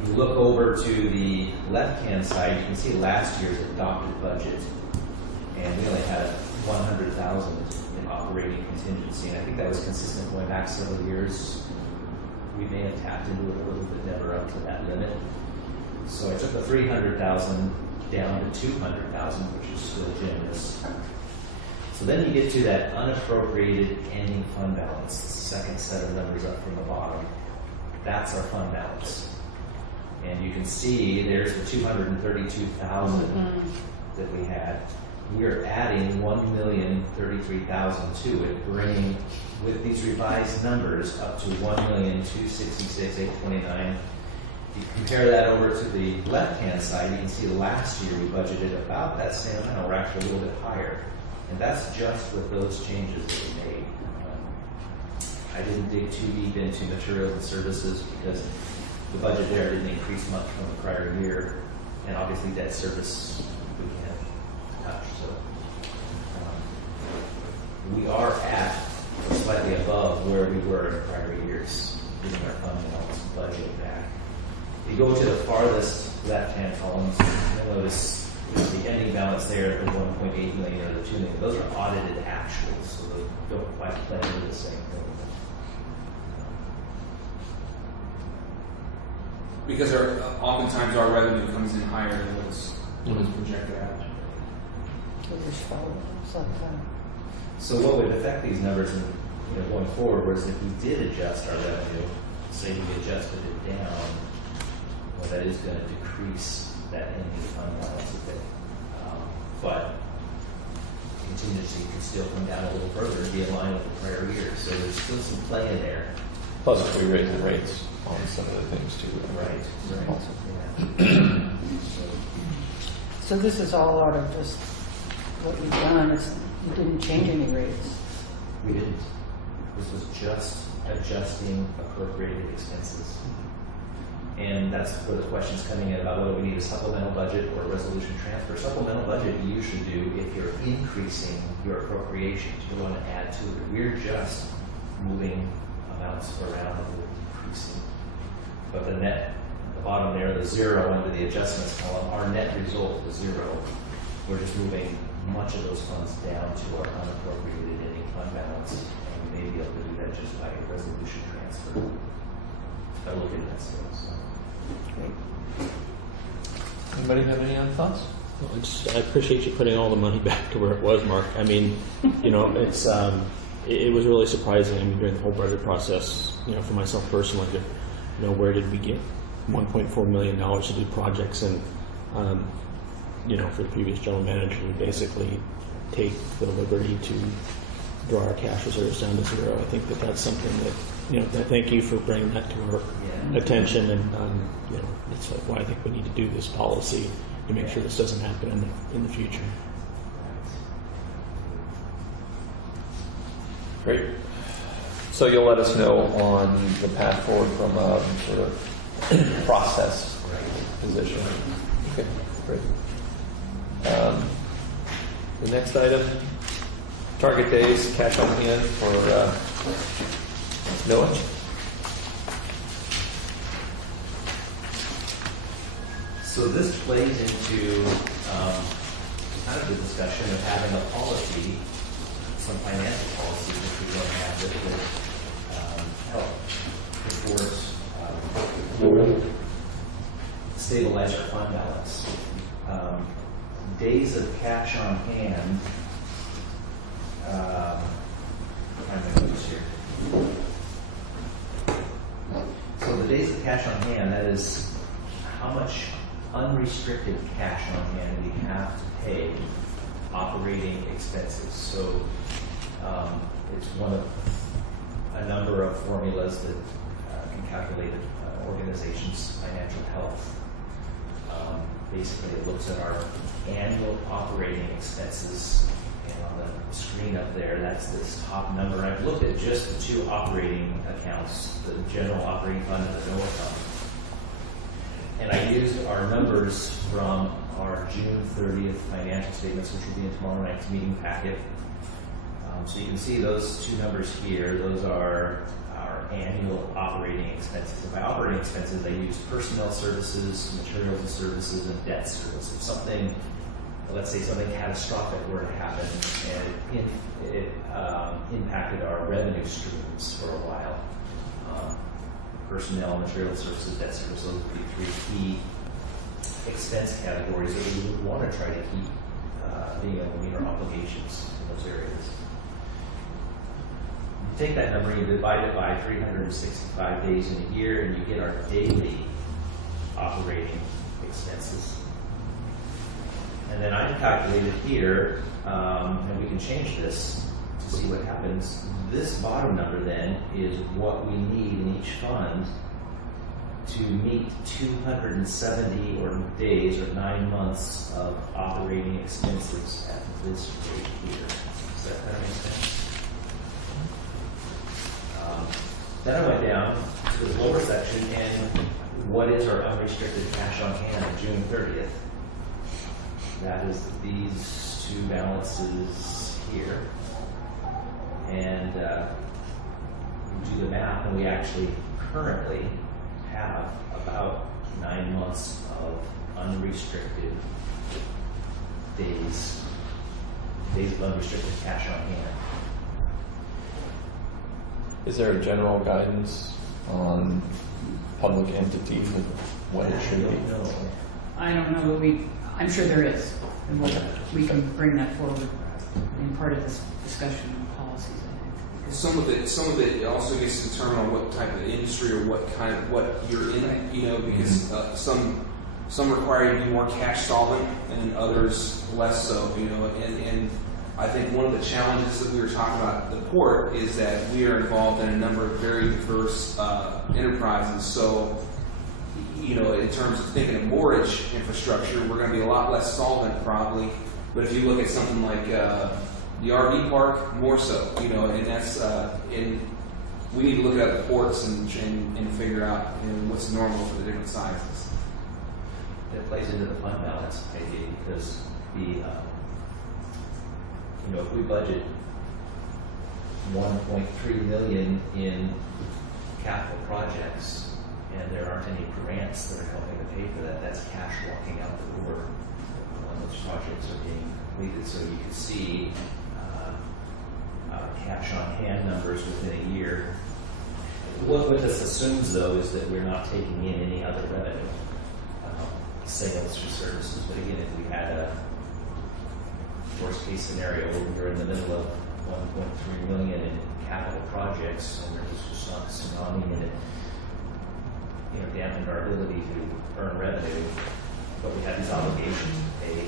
You look over to the left-hand side, you can see last year's adopted budget, and we only had 100,000 in operating contingency, and I think that was consistent going back several years. We may have tapped into it a little bit, never up to that limit. So I took the 300,000 down to 200,000, which is still generous. So then you get to that unappropriated ending fund balance, the second set of numbers up from the bottom. That's our fund balance. And you can see there's the 232,000 that we had. We are adding $1,033,000 to it, bringing, with these revised numbers, up to $1,266,829. If you compare that over to the left-hand side, you can see last year we budgeted about that same amount, or actually a little bit higher. And that's just with those changes that we made. I didn't dig too deep into materials and services because the budget there didn't increase much from the prior year. And obviously debt service we can't touch. So we are at or slightly above where we were in prior years, getting our fund balance budget back. If you go to the farthest left-hand columns, you'll notice the ending balance there, the 1.8 million or the 2 million. Those are audited actuals, so they don't quite play into the same thing. Because oftentimes our revenue comes in higher than what is projected out. So there's follow-ups like that. So what would affect these numbers going forward was if we did adjust our revenue, say we adjusted it down, well, that is going to decrease that ending fund balance a bit. But contingency could still come down a little further and be in line with the prior year. So there's still some play in there. Plus, if we raise the rates on some of the things too. Right. Also. Yeah. So this is all out of just what you've done, you didn't change any rates. We didn't. This was just adjusting appropriated expenses. And that's where the question's coming in about whether we need a supplemental budget or a resolution transfer. Supplemental budget you usually do if you're increasing your appropriations. You don't want to add to it. We're just moving amounts around and decreasing. But the net, the bottom there, the zero under the adjustments column, our net result is zero. We're just moving much of those funds down to our unappropriated ending fund balance. And we may be able to do that just by a resolution transfer. I'll look at that still. So. Anybody have any other thoughts? I appreciate you putting all the money back to where it was, Mark. I mean, it's it was really surprising. I mean, during the whole budget process, for myself personally, where did we get $1.4 million to do projects, and for the previous general manager to basically take the liberty to draw our cash reserves down to zero. I think that's something that thank you for bringing that to our attention, and that's why I think we need to do this policy to make sure this doesn't happen in the future. Great. So you'll let us know on the path forward from a sort of process position. Okay, great. The next item, target days, cash on hand for Noah. So this plays into kind of the discussion of having a policy, some financial policy which we don't have that would help enforce, stabilize our fund balance. Days of cash on hand. I'm going to use here. So the days of cash on hand, that is how much unrestricted cash on hand we have to pay operating expenses. So it's one of a number of formulas that can calculate an organization's financial health. Basically, it looks at our annual operating expenses, and on the screen up there, that's this top number. I've looked at just the two operating accounts, the general operating fund and the NOAA fund. And I used our numbers from our June 30th financial statements, which will be in tomorrow night's meeting packet. So you can see those two numbers here. Those are our annual operating expenses. And by operating expenses, I use personnel services, materials and services, and debt service. If something, let's say something catastrophic were to happen and it impacted our revenue streams for a while, personnel, material services, debt service, those would be three key expense categories that we would want to try to keep being able to meet our obligations in those areas. You take that number and you divide it by 365 days in a year, and you get our daily operating expenses. And then I calculated here, and we can change this to see what happens. This bottom number then is what we need in each fund to meet 270 days or 9 months of operating expenses at this rate here. Does that kind of make sense? Then I went down to the lower section, and what is our unrestricted cash on hand on June 30th? That is these two balances here. And we do the math, and we actually currently have about 9 months of unrestricted days of unrestricted cash on hand. Is there a general guidance on public entities and what it should be? No. I don't know, but I'm sure there is. And we can bring that forward in part of this discussion on policies, I think. Some of it also gets determined on what type of industry or what you're in, you know, because some require you to be more cash solvent and others less so, you know, and I think one of the challenges that we were talking about at the port is that we are involved in a number of very diverse enterprises. So, you know, in terms of thinking of mortgage infrastructure, we're going to be a lot less solvent probably. But if you look at something like the RV park, more so, you know, and that's we need to look at the ports and figure out, you know, what's normal for the different sizes. That plays into the fund balance, maybe, because if we budget $1.3 million in capital projects and there aren't any grants that are helping to pay for that, that's cash walking out the door when those projects are being completed. So you can see our cash on hand numbers within a year. What this assumes, though, is that we're not taking in any other revenue, sales or services. But again, if we had a worst case scenario where we were in the middle of 1.3 million in capital projects and there was just not a tsunami and it, dampened our ability to earn revenue, but we had these obligations to pay. If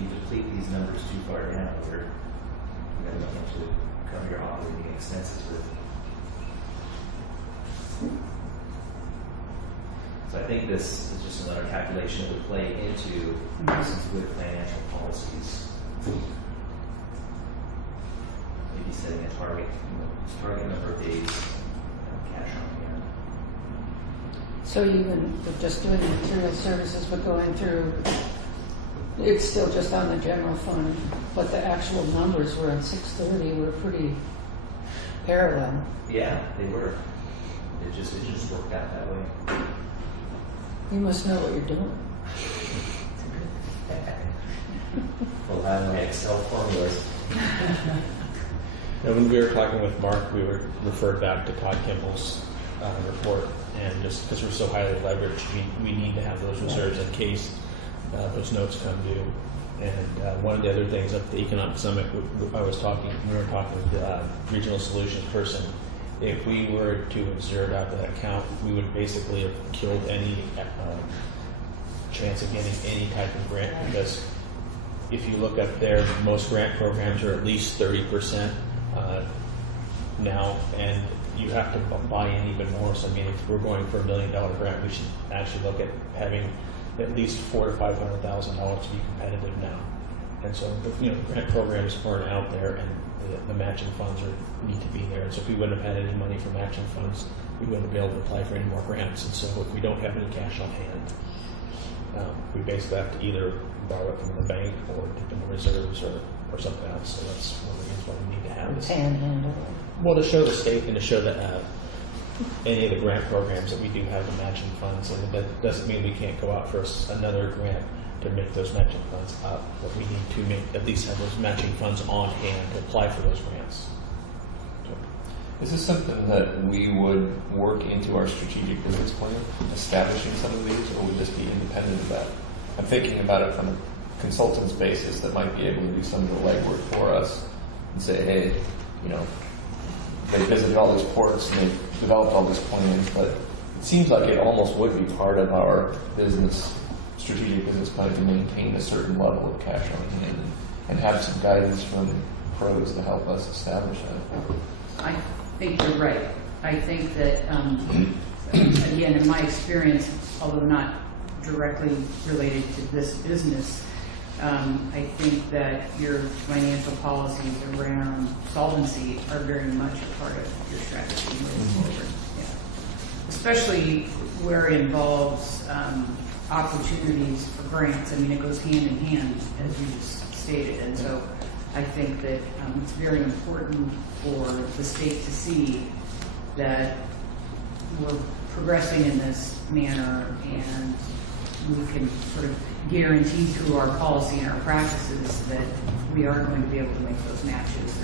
you deplete these numbers too far down, you're going to have to cover your operating expenses with. So I think this is just another calculation that would play into some good financial policies. Maybe setting a target number of days cash on hand. So even with just doing the material services, but going through, it's still just on the general fund, but the actual numbers were at 630 were pretty parallel. Yeah, they were. It just worked out that way. You must know what you're doing. We'll have my Excel formulas. When we were talking with Mark, we were referred back to Todd Kimball's report, and just because we're so highly leveraged, we need to have those reserves in case those notes come due. And one of the other things at the Economic Summit, we were talking with the Regional Solutions person. If we were to exert out that account, we would basically have killed any chance of getting any type of grant, because if you look up there, most grant programs are at least 30% now, and you have to buy in even more. So I mean, if we're going for $1 million grant, we should actually look at having at least $400,000 to $500,000 to be competitive now. And so, grant programs aren't out there, and the matching funds need to be there. And so if we wouldn't have had any money for matching funds, we wouldn't be able to apply for any more grants. And so if we don't have any cash on hand, we basically have to either borrow it from the bank or dip into reserves or something else. So that's one of the reasons why we need to have this. Panhandle. Well, to show the state and to show that any of the grant programs that we do have the matching funds, and that doesn't mean we can't go out for another grant to make those matching funds up, but we need to at least have those matching funds on hand to apply for those grants. Is this something that we would work into our strategic business plan, establishing some of these, or would this be independent of that? I'm thinking about it from a consultant's basis that might be able to do some of the legwork for us and say, hey, they visited all these ports and they've developed all these plans, but it seems like it almost would be part of our business strategic business plan to maintain a certain level of cash on hand and have some guidance from pros to help us establish that. I think you're right. I think that, again, in my experience, although not directly related to this business, I think that your financial policies around solvency are very much a part of your strategy moving forward. Yeah. Especially where it involves opportunities for grants. I mean, it goes hand in hand, as you just stated. And so I think that it's very important for the state to see that we're progressing in this manner, and we can sort of guarantee through our policy and our practices that we are going to be able to make those matches.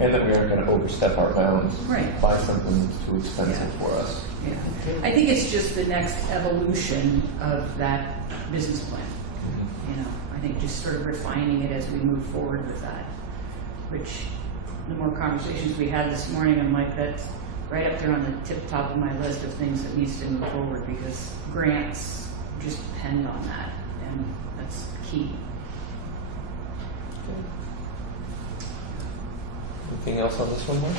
And that we aren't going to overstep our bounds, Right. buy something too expensive Yeah. for us. Yeah. I think it's just the next evolution of that business plan. You know, I think just sort of refining it as we move forward with that, which the more conversations we had this morning, I'm like, that's right up there on the tip top of my list of things that needs to move forward, because grants just depend on that, and that's key. Anything else on this one, Mark?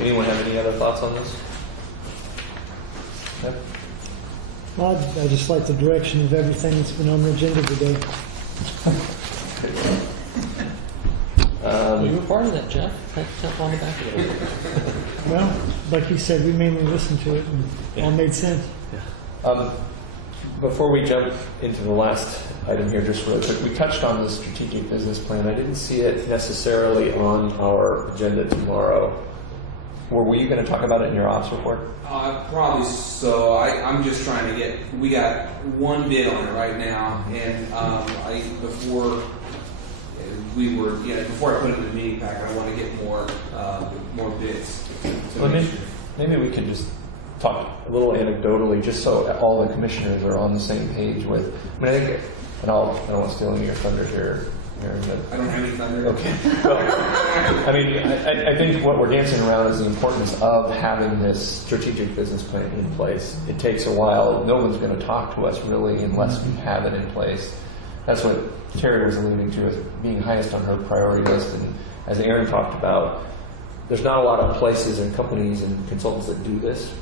Anyone have any other thoughts on this? Yep. Well, I just like the direction of everything that's been on the agenda today. You were part of that, Jeff. Tap on the back of it. Well, like you said, we mainly listened to it and it all made sense. Before we jump into the last item here, just really quick, we touched on the strategic business plan. I didn't see it necessarily on our agenda tomorrow. Were we going to talk about it in your ops report? Probably so. I'm just trying to get. We got one bid on it right now, and before I put it in the meeting pack, I want to get more bids. Well, maybe we can just talk a little anecdotally, just so all the commissioners are on the same page with. I mean, I think, and I don't want to steal any of your thunder here, Aaron, but I don't have any thunder. okay. Well, I mean, I think what we're dancing around is the importance of having this strategic business plan in place. It takes a while. No one's going to talk to us really unless we have it in place. That's what Terry was alluding to as being highest on her priority list. And as Aaron talked about, there's not a lot of places and companies and consultants that do this.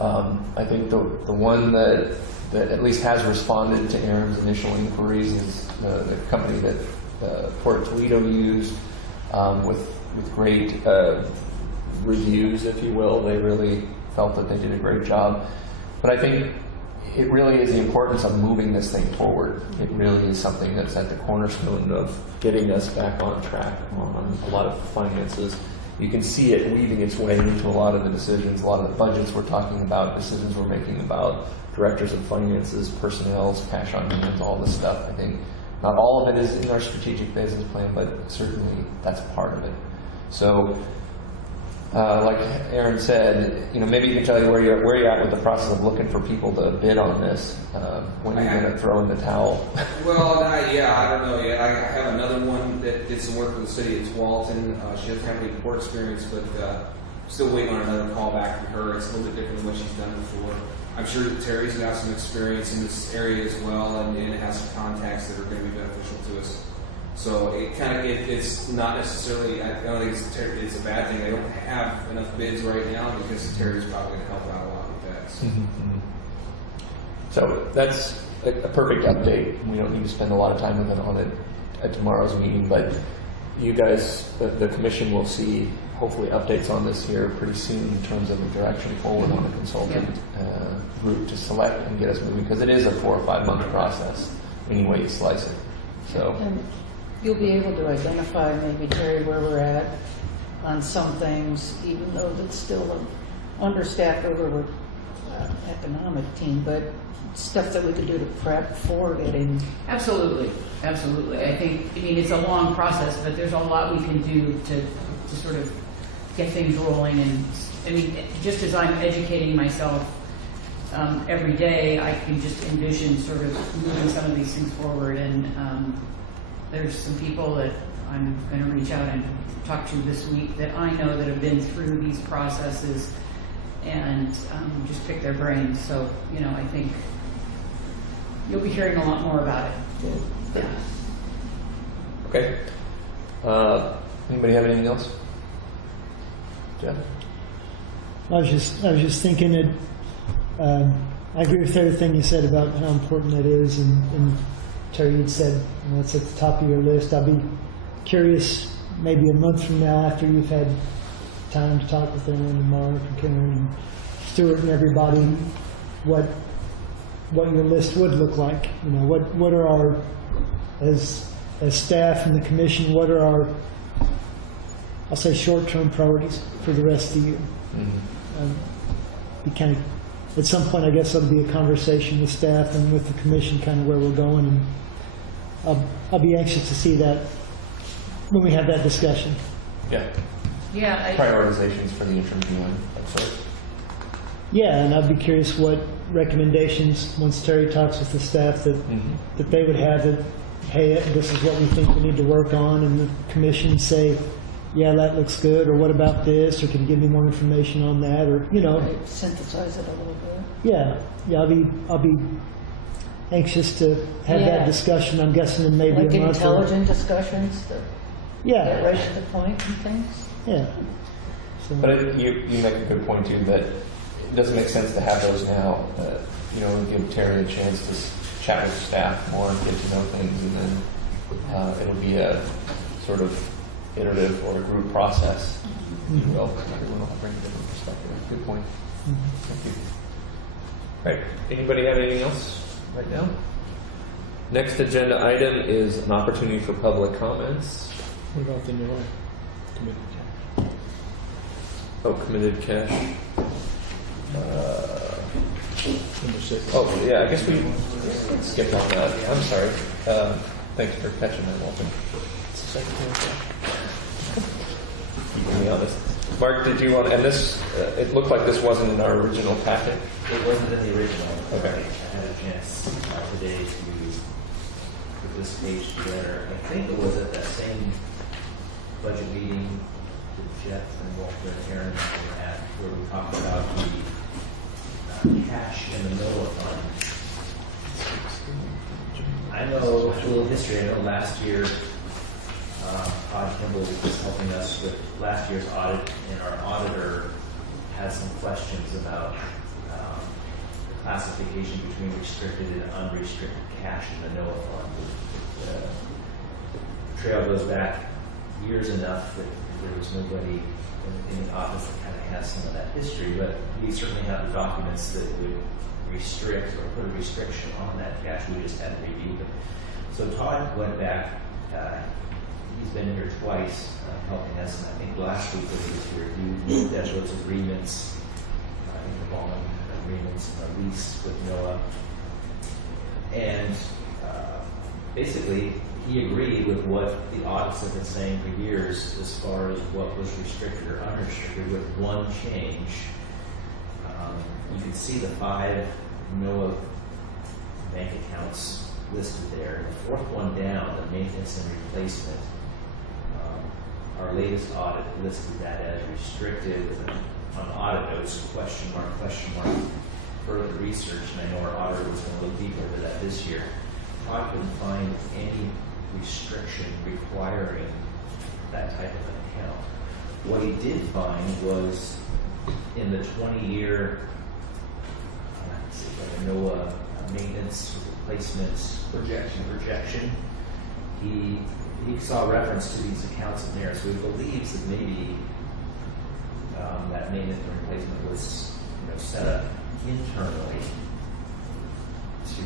I think the one that at least has responded to Aaron's initial inquiries is the company that Port Toledo used with great reviews, if you will. They really felt that they did a great job. But I think it really is the importance of moving this thing forward. It really is something that's at the cornerstone of getting us back on track on a lot of finances. You can see it weaving its way into a lot of the decisions, a lot of the budgets we're talking about, decisions we're making about directors of finances, personnel, cash on hand, all this stuff. I think not all of it is in our strategic business plan, but certainly that's part of it. So, like Aaron said, maybe you can tell you where you're at with the process of looking for people to bid on this. When you're going to throw in the towel? Well, I don't know yet. I have another one that did some work for the city of Tualatin. She doesn't have any port experience, but still waiting on another call back from her. It's a little bit different than what she's done before. I'm sure that Terry's got some experience in this area as well, and it has some contacts that are going to be beneficial to us. So it's not necessarily, I don't think it's a bad thing. I don't have enough bids right now because Terry's probably going to help out a lot with that. So. Mm-hmm. So that's a perfect update. We don't need to spend a lot of time on it at tomorrow's meeting, but you guys, the commission will see hopefully updates on this here pretty soon in terms of the direction forward on the consultant group to select and get us moving, because it is a 4 or 5 month process any way you slice it. So. And you'll be able to identify maybe, Terry, where we're at on some things, even though it's still an understaffed, overworked economic team, but stuff that we could do to prep for getting. Absolutely. I think, it's a long process, but there's a lot we can do to sort of get things rolling. And just as I'm educating myself every day, I can just envision sort of moving some of these things forward. And there's some people that I'm going to reach out and talk to this week that I know that have been through these processes and and just pick their brains. So, you know, I think you'll be hearing a lot more about it. Yeah. Okay. Anybody have anything else? Jeff? I was just thinking that I agree with everything you said about how important that is, and Terry, you'd said it's at the top of your list. I'll be curious maybe a month from now, after you've had time to talk with Aaron and Mark and Karen and Stuart and everybody, what your list would look like. You know, what are our, as staff and the commission, what are our, I'll say, short-term priorities for the rest of the year? Be kind of, at some point, I guess that'll be a conversation with staff and with the commission, kind of where we're going, and I'll be anxious to see that when we have that discussion. Yeah. Yeah. Prioritizations for the interim PM. I'm sorry. Yeah, and I'd be curious what recommendations, once Terry talks with the staff, that that they would have, that, hey, this is what we think we need to work on, and the commission say, yeah, that looks good, or what about this, or can you give me more information on that, or, you know. Right, synthesize it a little bit. Yeah, I'll be anxious to have Yeah. that discussion. I'm guessing in maybe Like a month. intelligent discussions that get Yeah, right to the point and things. yeah. So, But you make a good point too, that it doesn't make sense to have those now. You know, and give Terry a chance to chat with staff more and get to know things, and then it'll be a sort of iterative or a group process, if you will. Everyone will bring a different perspective. Good point. Thank you. Right. Anybody have anything else right now? Next agenda item is an opportunity for public comments. What about the new committee? Oh, committed cash. Number 6. Oh, yeah, I guess we skipped on that. I'm sorry. Thanks for catching that, Walter. Keeping me honest. Mark, did you want, and this, it looked like this wasn't in our original packet. It wasn't in the original. Okay. I had a chance today to put this page together. I think it was at that same budget meeting that Jeff and Walter and Aaron were at, where we talked about the cash in the NOAA fund. I know a little history. I know last year, Todd Kimball was helping us with last year's audit, and our auditor had some questions about the classification between restricted and unrestricted cash in the NOAA fund. The trail goes back years enough that there was nobody in the office that kind of has some of that history, but we certainly have the documents that would restrict or put a restriction on that cash. We just hadn't reviewed them. So Todd went back. He's been here twice helping us, and I think last week was to review looked at those agreements, the bond agreements and the lease with NOAA. And basically, he agreed with what the audits have been saying for years as far as what was restricted or unrestricted, with one change. You can see the 5 NOAA bank accounts listed there. The fourth one down, the maintenance and replacement, our latest audit listed that as restricted with on audit notes, question mark, further research, and I know our auditor was going to look deeper into that this year. I couldn't find any restriction requiring that type of an account. What he did find was in the 20-year NOAA maintenance replacement projection, he saw reference to these accounts in there, so he believes that maybe that maintenance and replacement was set up internally to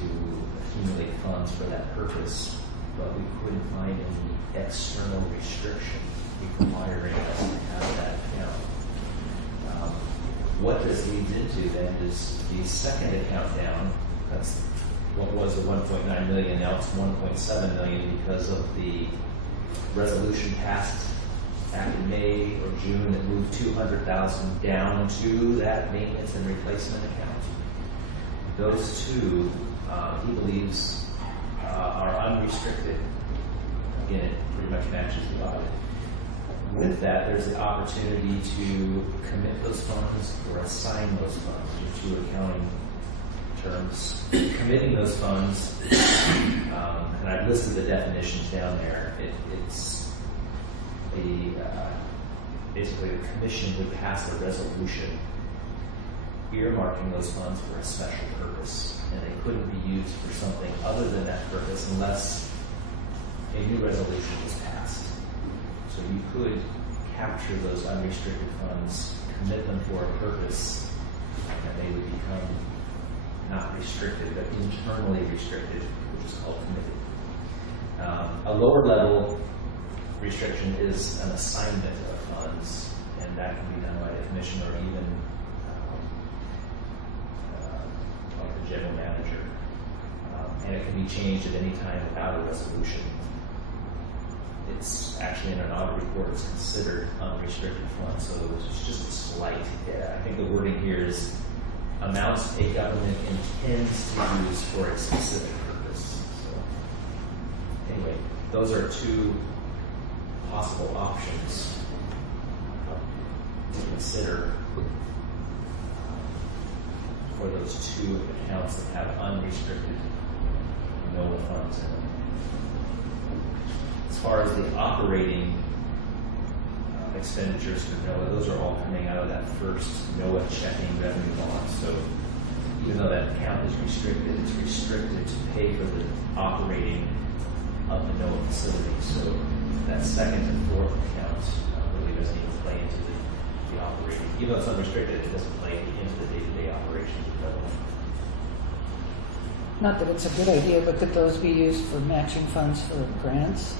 accumulate funds for that purpose, but we couldn't find any external restriction requiring us to have that account. What this leads into then is the second account down. That's what was the 1.9 million, now it's 1.7 million because of the resolution passed back in May or June that moved 200,000 down to that maintenance and replacement account. Those two, he believes, are unrestricted. Again, it pretty much matches the audit. With that, there's the opportunity to commit those funds or assign those funds, your two accounting terms. Committing those funds, and I've listed the definitions down there. It's basically the commission would pass a resolution earmarking those funds for a special purpose, and they couldn't be used for something other than that purpose unless a new resolution was passed. So you could capture those unrestricted funds, commit them for a purpose, and they would become not restricted, but internally restricted, which is called committed. A lower level restriction is an assignment of funds, and that can be done by the commission or even like the general manager. And it can be changed at any time without a resolution. It's actually in an audit report, it's considered unrestricted funds, so it's just a slight, I think the wording here is amounts a government intends to use for a specific purpose. So, anyway, those are two possible options to consider for those two accounts that have unrestricted NOAA funds in them. As far as the operating expenditures for NOAA, those are all coming out of that first NOAA checking revenue bond. So even though that account is restricted, it's restricted to pay for the operating of the NOAA facility. So that second and fourth account really doesn't even play into the operating. Even though it's unrestricted, it doesn't play into the day-to-day operations of NOAA. Not that it's a good idea, but could those be used for matching funds for grants?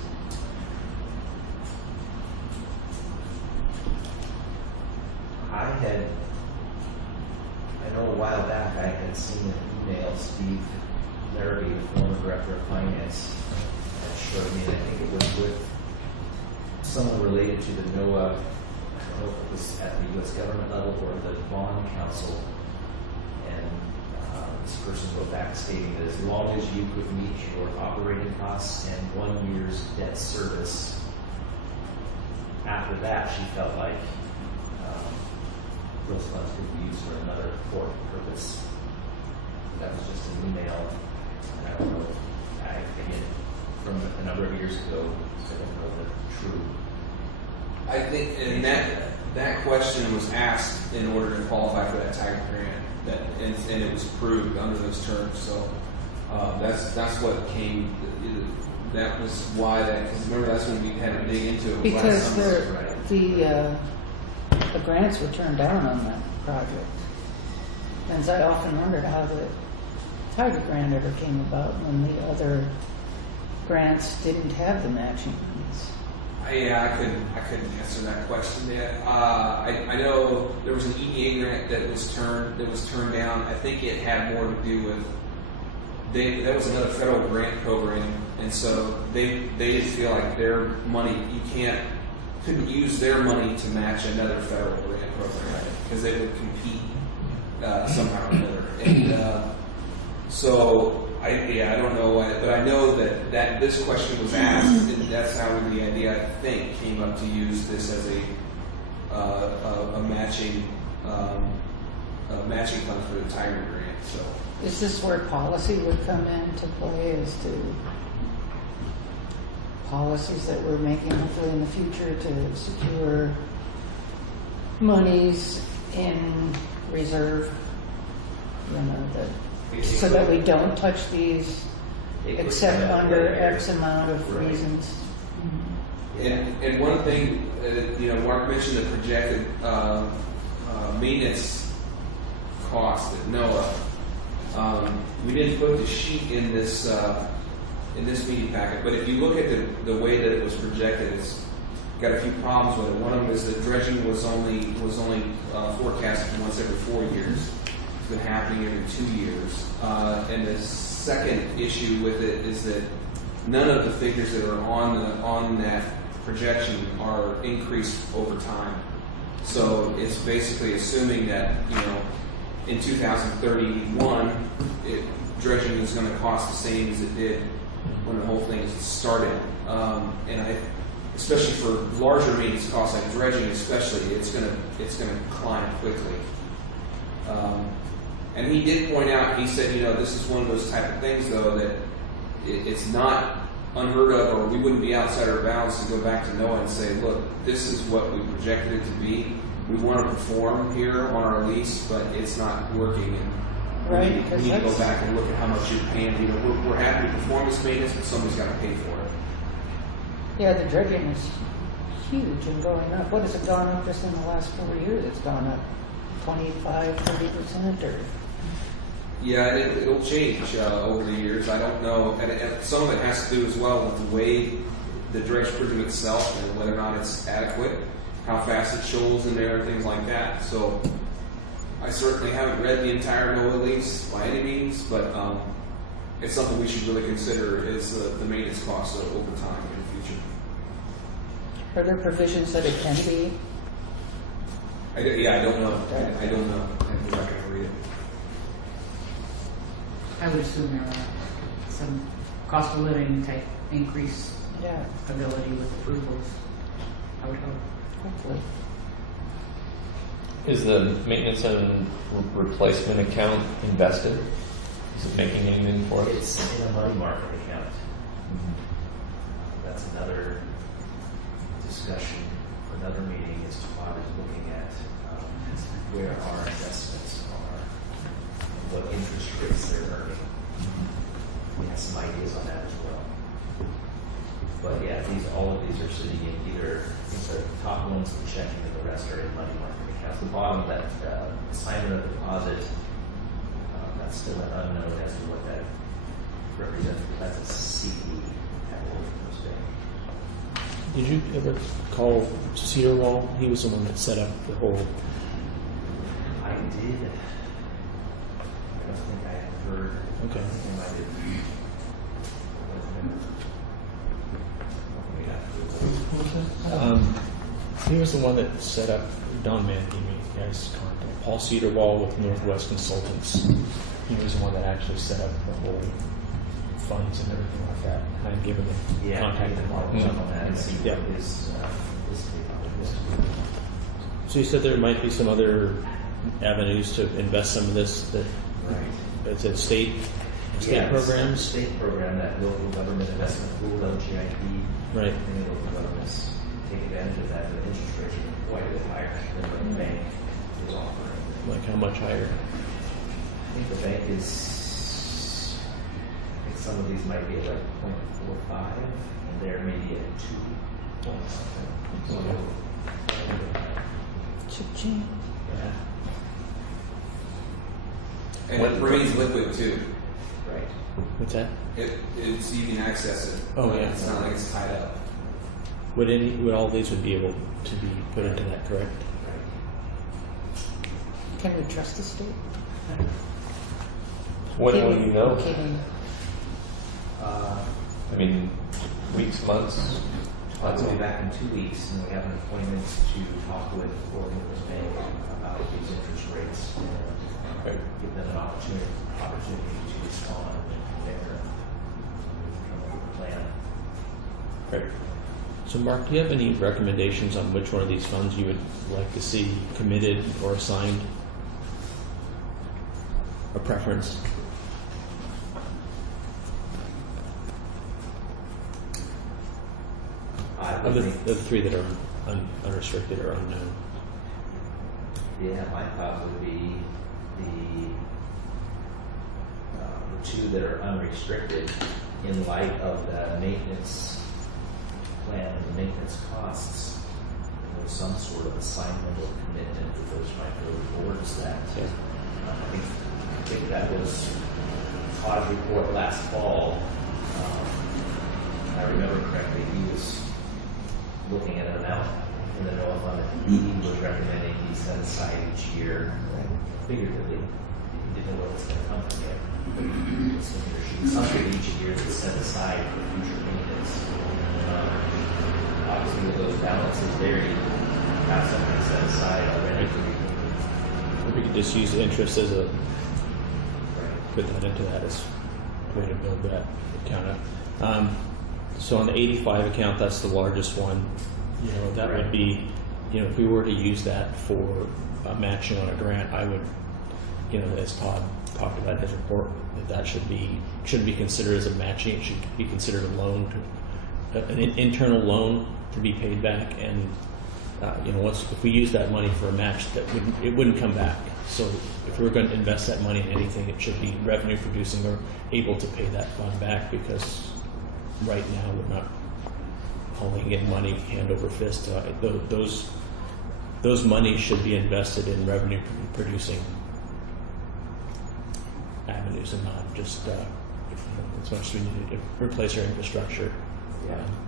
I know a while back I had seen an email, Steve Larrabee, the former director of finance, that showed me, and I think it was with someone related to the NOAA, I don't know if it was at the U.S. government level or the bond council, and this person wrote back stating that as long as you could meet your operating costs and 1 year's debt service, after that she felt like those funds could be used for another purpose. That was just an email, and I don't know, again, from a number of years ago, I don't know the true. I think, and that question was asked in order to qualify for that Tiger grant, and it was approved under those terms. So that's what came. That was why that. Because remember, that's when we had to dig into it. Because right? the grants were turned down on that project. And I often wondered how the Tiger grant ever came about when the other grants didn't have the matching funds. I couldn't answer that question yet. I know there was an EDA grant that was turned down. I think it had more to do with that was another federal grant program, and so they didn't feel like their money couldn't use their money to match another federal grant program because they would compete somehow or another. And so I don't know why, but I know that this question was asked, and that's how the idea, I think, came up to use this as a matching fund for the Tiger grant. So Is this where policy would come into play, as to policies that we're making hopefully in the future to secure monies in reserve, so that we don't touch these except under X amount of reasons? And one thing, Mark mentioned the projected maintenance cost at NOAA. We didn't put the sheet in this meeting packet, but if you look at the way that it was projected, it's got a few problems with it. One of them is that dredging was only forecasted once every 4 years. It's been happening every 2 years. And the second issue with it is that none of the figures that are on that projection are increased over time. So it's basically assuming that in 2031, dredging is going to cost the same as it did when the whole thing started. And especially for larger maintenance costs like dredging, especially, it's gonna climb quickly. And he did point out, he said, this is one of those type of things though that it's not unheard of, or we wouldn't be outside our bounds to go back to NOAA and say, look, this is what we projected it to be. We want to perform here on our lease, but it's not working. And Right, we because need to go that's- back and look at how much you're paying. We're happy to perform this maintenance, but somebody's got to pay for it. Yeah, the dredging is huge and going up. What has it gone up just in the last 4 years? It's gone up 25, 30%, or Yeah, it'll change over the years. I don't know. And some of it has to do as well with the way the dredge crew itself and whether or not it's adequate, how fast it shoals in there, and things like that. So I certainly haven't read the entire NOAA lease by any means, but it's something we should really consider is the maintenance costs over time in the future. are there provisions that it can be? I don't know. I don't know. I'm not going to read it. I would assume there are some cost of living type increase Yeah, ability with approvals. I would hope. hopefully. Is the maintenance and replacement account invested? Is it making anything for us? It's in a money market account. That's another discussion for another meeting as to why we're looking at where our investments are, and what interest rates they're earning. We have some ideas on that as well. But yeah, all of these are sitting in the top ones we're checking, and the rest are in money market accounts. The bottom of that assignment of deposit, that's still an unknown as to what that represents. That's a CD at Old Coast Bank. Did you ever call Cedar Wall? He was the one that set up the whole. I did. I don't think I had heard. Okay. I think I might have. He was the one that set up Don Mandy, you guys contact Paul Cedar Wall with Northwest Consultants. He was the one that actually set up the whole funds and everything like that. And I'd given him contact the him. on that and see Yeah. what his take on this. So you said there might be some other avenues to invest some of this that Right. it's at state Yeah, it's programs. a state program, that local government investment pool, LGIP. Right. Many local governments take advantage of that, but interest rates are quite a bit higher than what the bank is offering. Like how much higher? I think the bank is, I think some of these might be at like 0.45, and there may be at 2 point something. So, Cha-ching. yeah, And it remains liquid too. right. What's that? It's you can access it. Oh, yeah. It's not like it's tied up. Would all these would be able to be put into that, correct? Can we trust the state? When will you know? Kidding. I mean, weeks, months? I'll be back in 2 weeks, and we have an appointment to talk with Oregon Bank about these interest rates and Right. give them an opportunity to respond and their plan. Right. So Mark, do you have any recommendations on which one of these funds you would like to see committed or assigned? A preference? Of the three that are unrestricted or unknown. Yeah, my thought would be the two that are unrestricted in light of the maintenance plan and the maintenance costs. There's some sort of assignment or commitment that those might go towards that. Okay. I think that was Todd's report last fall. If I remember correctly, he was looking at an amount in the NOAA fund that he was recommending he set aside each year, figuratively. He didn't know what was going to come from yet. There should be something each year that's set aside for future maintenance. Obviously, with those balances there, you have something set aside already. We could just use interest as a, put that into that as a way to build that account up. So on the 85 account, that's the largest one. You know, that would be, you know, if we were to use that for matching on a grant, I would, you know, as Todd talked about in his report, that shouldn't be considered as a matching. It should be considered a loan, an internal loan to be paid back. And you know, if we use that money for a match, it wouldn't come back. So if we're going to invest that money in anything, it should be revenue producing or able to pay that fund back, because right now we're not hauling in money hand over fist. Those monies should be invested in revenue producing avenues and not just as much as we need to replace our infrastructure.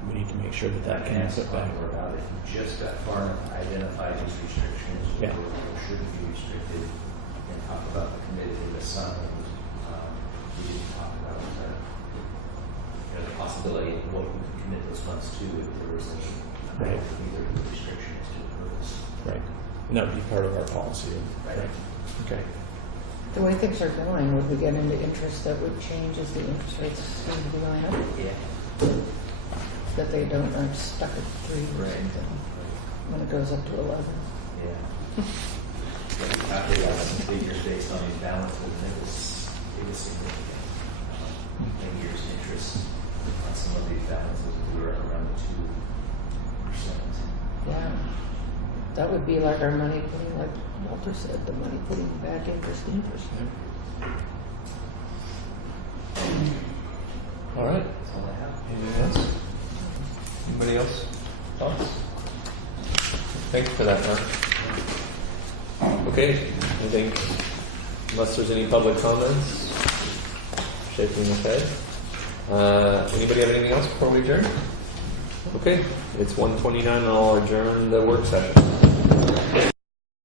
We need to make sure that can be put back. About if you just got far enough to identify these restrictions, Yeah. or shouldn't be restricted, and talk about the committee of the sun. We didn't talk about the possibility of what we could commit those funds to if there was Right. either restrictions to the purpose. Right. And that would be part of our policy. Right. Okay. The way things are going, would we get into interest that would change as the interest rates seem to be going up? Yeah. That they don't, aren't stuck at 3 or Right. something when it goes up to 11. Yeah. Yeah, we calculated out some figures based on these balances, and it was significant. 10 years interest on some of these balances, we were around the 2%. Yeah. That would be like our money putting, like Walter said, the money putting back interest. All right. That's all I have. Anything else? Anybody else? Thoughts? Thank you for that, Mark. Okay. Anything? Unless there's any public comments? Shaking his head. Anybody have anything else before we adjourn? Okay. It's 1:29 and I'll adjourn the work session.